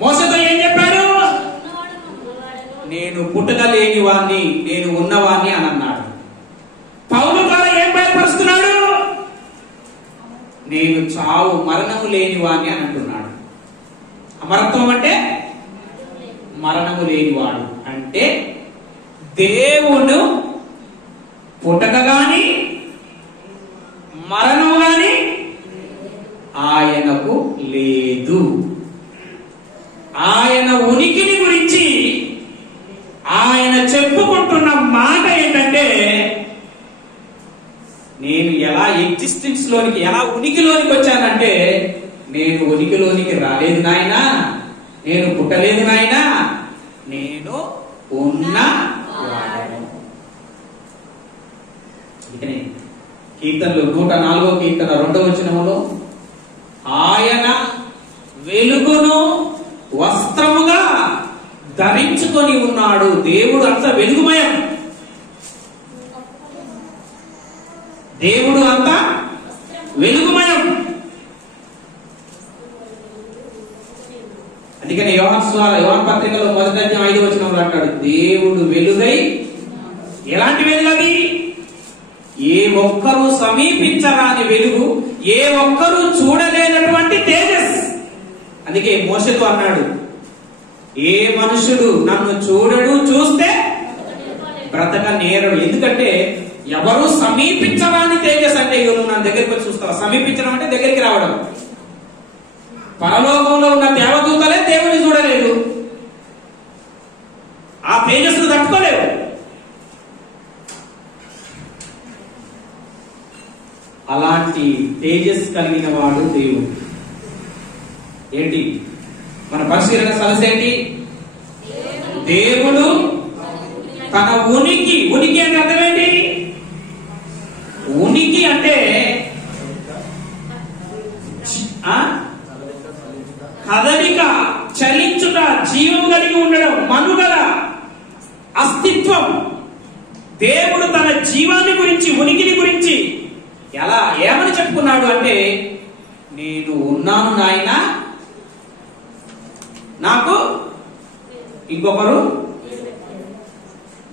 మోసతో ఏం చెప్పాడు? నేను పుట్టుక లేని వాణ్ణి, నేను ఉన్నవాణ్ణి అని అన్నాడు. పౌలు ద్వారా ఏం బయలుపరుస్తున్నాడు? నేను చావు, మరణము లేని వాణ్ణి అని అంటున్నాడు. అమరత్వం అంటే మరణము లేనివాడు. అంటే దేవుడు పుట్టక గాని మరణం గాని ఆయనకు లేదు. ఆయన ఉనికిని గురించి ఆయన చెప్పుకుంటున్న మాట ఏంటంటే, నేను ఎలా ఎగ్జిస్టెన్స్ లోనికి, ఎలా ఉనికిలోనికి వచ్చానంటే, నేను ఉనికిలోనికి రాలేదు నాయనా, నేను పుట్టలేదు నాయనా, నేను ఉన్నవాడను. కీర్తనలు 104వ కీర్తన 2వ వచనములో, ఆయన వెలుగును వస్త్రముగా ధరించుకొని ఉన్నాడు. దేవుడు అంత వెలుగుమయం. దేవుడు అంత వెలుగుమయం. అందుకని యోహాను పత్రికలో 1వ అధ్యాయం 5వ వచనంలో అంటాడు, దేవుడు వెలుగై. ఎలాంటి వెలుగు అది? ఏ ఒక్కరూ సమీపించరాని వెలుగు, ఏ ఒక్కరూ చూడలేనటువంటి తేజస్. అందుకే మోషేతో అన్నాడు, ఏ మనుషుడు నన్ను చూడడు, చూస్తే బ్రతక నేరడు. ఎందుకంటే ఎవరు సమీపించరాని తేజస్ అంటే, నువ్వు నా దగ్గరికి వచ్చి చూస్తావా? సమీపించడం అంటే దగ్గరికి రావడం. పరలోకంలో ఉన్న దేవదూతలే దేవుని చూడలేదు, ఆ తేజస్సును తట్టుకోలేవు. అలాంటి తేజస్ కలిగిన వాడు దేవుడు. ఏంటి మన పరిశీలన సదస్సు ఏంటి? దేవుడు తన ఉనికి అంటే అర్థం ఏంటి? ఉనికి అంటే కదలిక, చలించుట, జీవం కలిగి ఉండడం, మనుగడ, అస్తిత్వం. దేవుడు తన జీవాన్ని గురించి, ఉనికిని గురించి ఏమని చెప్పుకున్నాడు అంటే, నేను ఉన్నాను నాయనా, నాకు ఇంకొకరు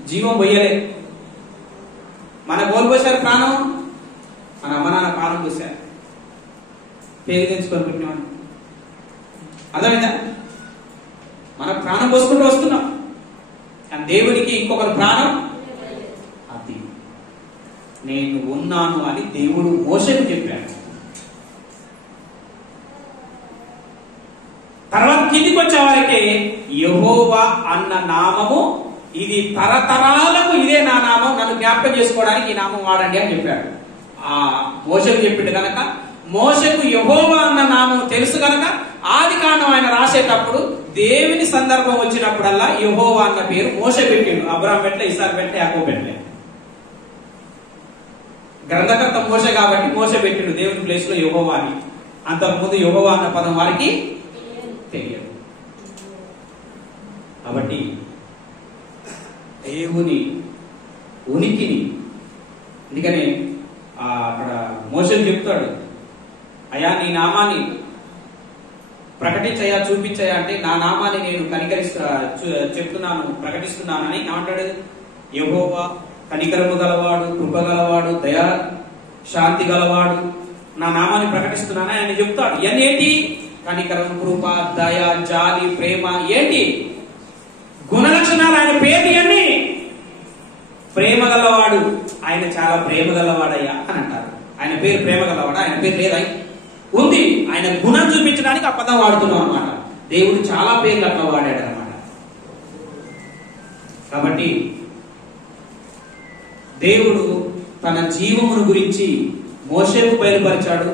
జీవం పోయలే. మన గోలు పోసారు ప్రాణం, మన అమ్మ నాన్న ప్రాణం పోసారు, పేరు తెచ్చుకొని పుట్టినామని. అర్థమైందా? మన ప్రాణం పోసుకుంటూ వస్తున్నాం, కానీ దేవునికి ఇంకొకరు ప్రాణం. అది నేను ఉన్నాను అని దేవుడు మోషేకు చెప్పాడు. తర్వాత కిందికి వచ్చే వారికి యెహోవా అన్న నామము ఇది తరతరాలకు ఇదే నా నామం, నన్ను జ్ఞాపకం చేసుకోవడానికి ఈ నామం వాడండి అని చెప్పాడు. ఆ మోషకు చెప్పిండు కనుక, మోషకు యెహోవా అన్న నామం తెలుసు కనుక ఆది కాండం ఆయన రాసేటప్పుడు దేవుని సందర్భం వచ్చినప్పుడల్లా యెహోవా అన్న పేరు మోషే పెట్టిండు. అబ్రాహాం పెట్టలే, ఇస్సాకు పెట్టలే, యాకోబు పెట్టలే. గ్రంథకర్త మోషే కాబట్టి మోషే పెట్టిండు దేవుని ప్లేస్ లో యెహోవా అని. అంతకుముందు యెహోవా అన్న పదం వారికి తెలియదు. కాబట్టి దేవుని ఉనికిని, అందుకనే అక్కడ మోషే చెప్తాడు, అయ్యా నీ నామాన్ని ప్రకటించయ్యా, చూపించయ్యా అంటే నా నామాన్ని నేను చెప్తున్నాను, ప్రకటిస్తున్నానని ఏమంటాడు? యెహోవా కనికరము గలవాడు, కృప గలవాడు, దయా శాంతి గలవాడు, నా నామాన్ని ప్రకటిస్తున్నానని ఆయన చెప్తాడు. ఇవన్నీ ఏంటి? కనికరం, కృప, దయ, జాలి, ప్రేమ, ఏంటి గుణలక్షణాలు ఆయన పేరు. ఇవన్నీ ప్రేమ గలవాడు, ఆయన చాలా ప్రేమ గలవాడయ్యా అని అంటారు. ఆయన పేరు ప్రేమ గలవాడు, ఆయన పేరు లేదా? ఉంది. ఆయన గుణం చూపించడానికి ఆ పదం వాడుతున్నాం అన్నమాట. దేవుడు చాలా పేర్లు అట్లా వాడాడు అన్నమాట. కాబట్టి దేవుడు తన జీవమును గురించి మోషేకు బయలుపరిచాడు,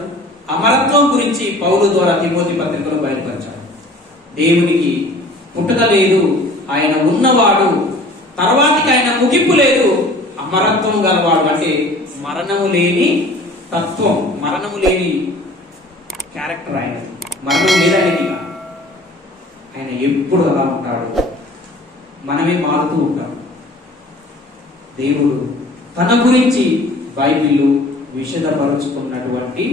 అమరత్వం గురించి పౌలు ద్వారా తిమోతి పత్రికలో బయలుపరిచాడు. దేవునికి పుట్టుక లేదు, ఆయన ఉన్నవాడు, తర్వాతికి ఆయన ముగింపు లేదు, అమరత్వం గలవాడు అంటే మరణము లేని తత్వం, మరణము లేని క్యారెక్టర్ ఆయన, మరణం లేదనేది. ఆయన ఎప్పుడు అలా ఉంటాడు, మనమే మారుతూ ఉంటాం. దేవుడు తన గురించి బైబిల్ విషదపరుచుకున్నటువంటి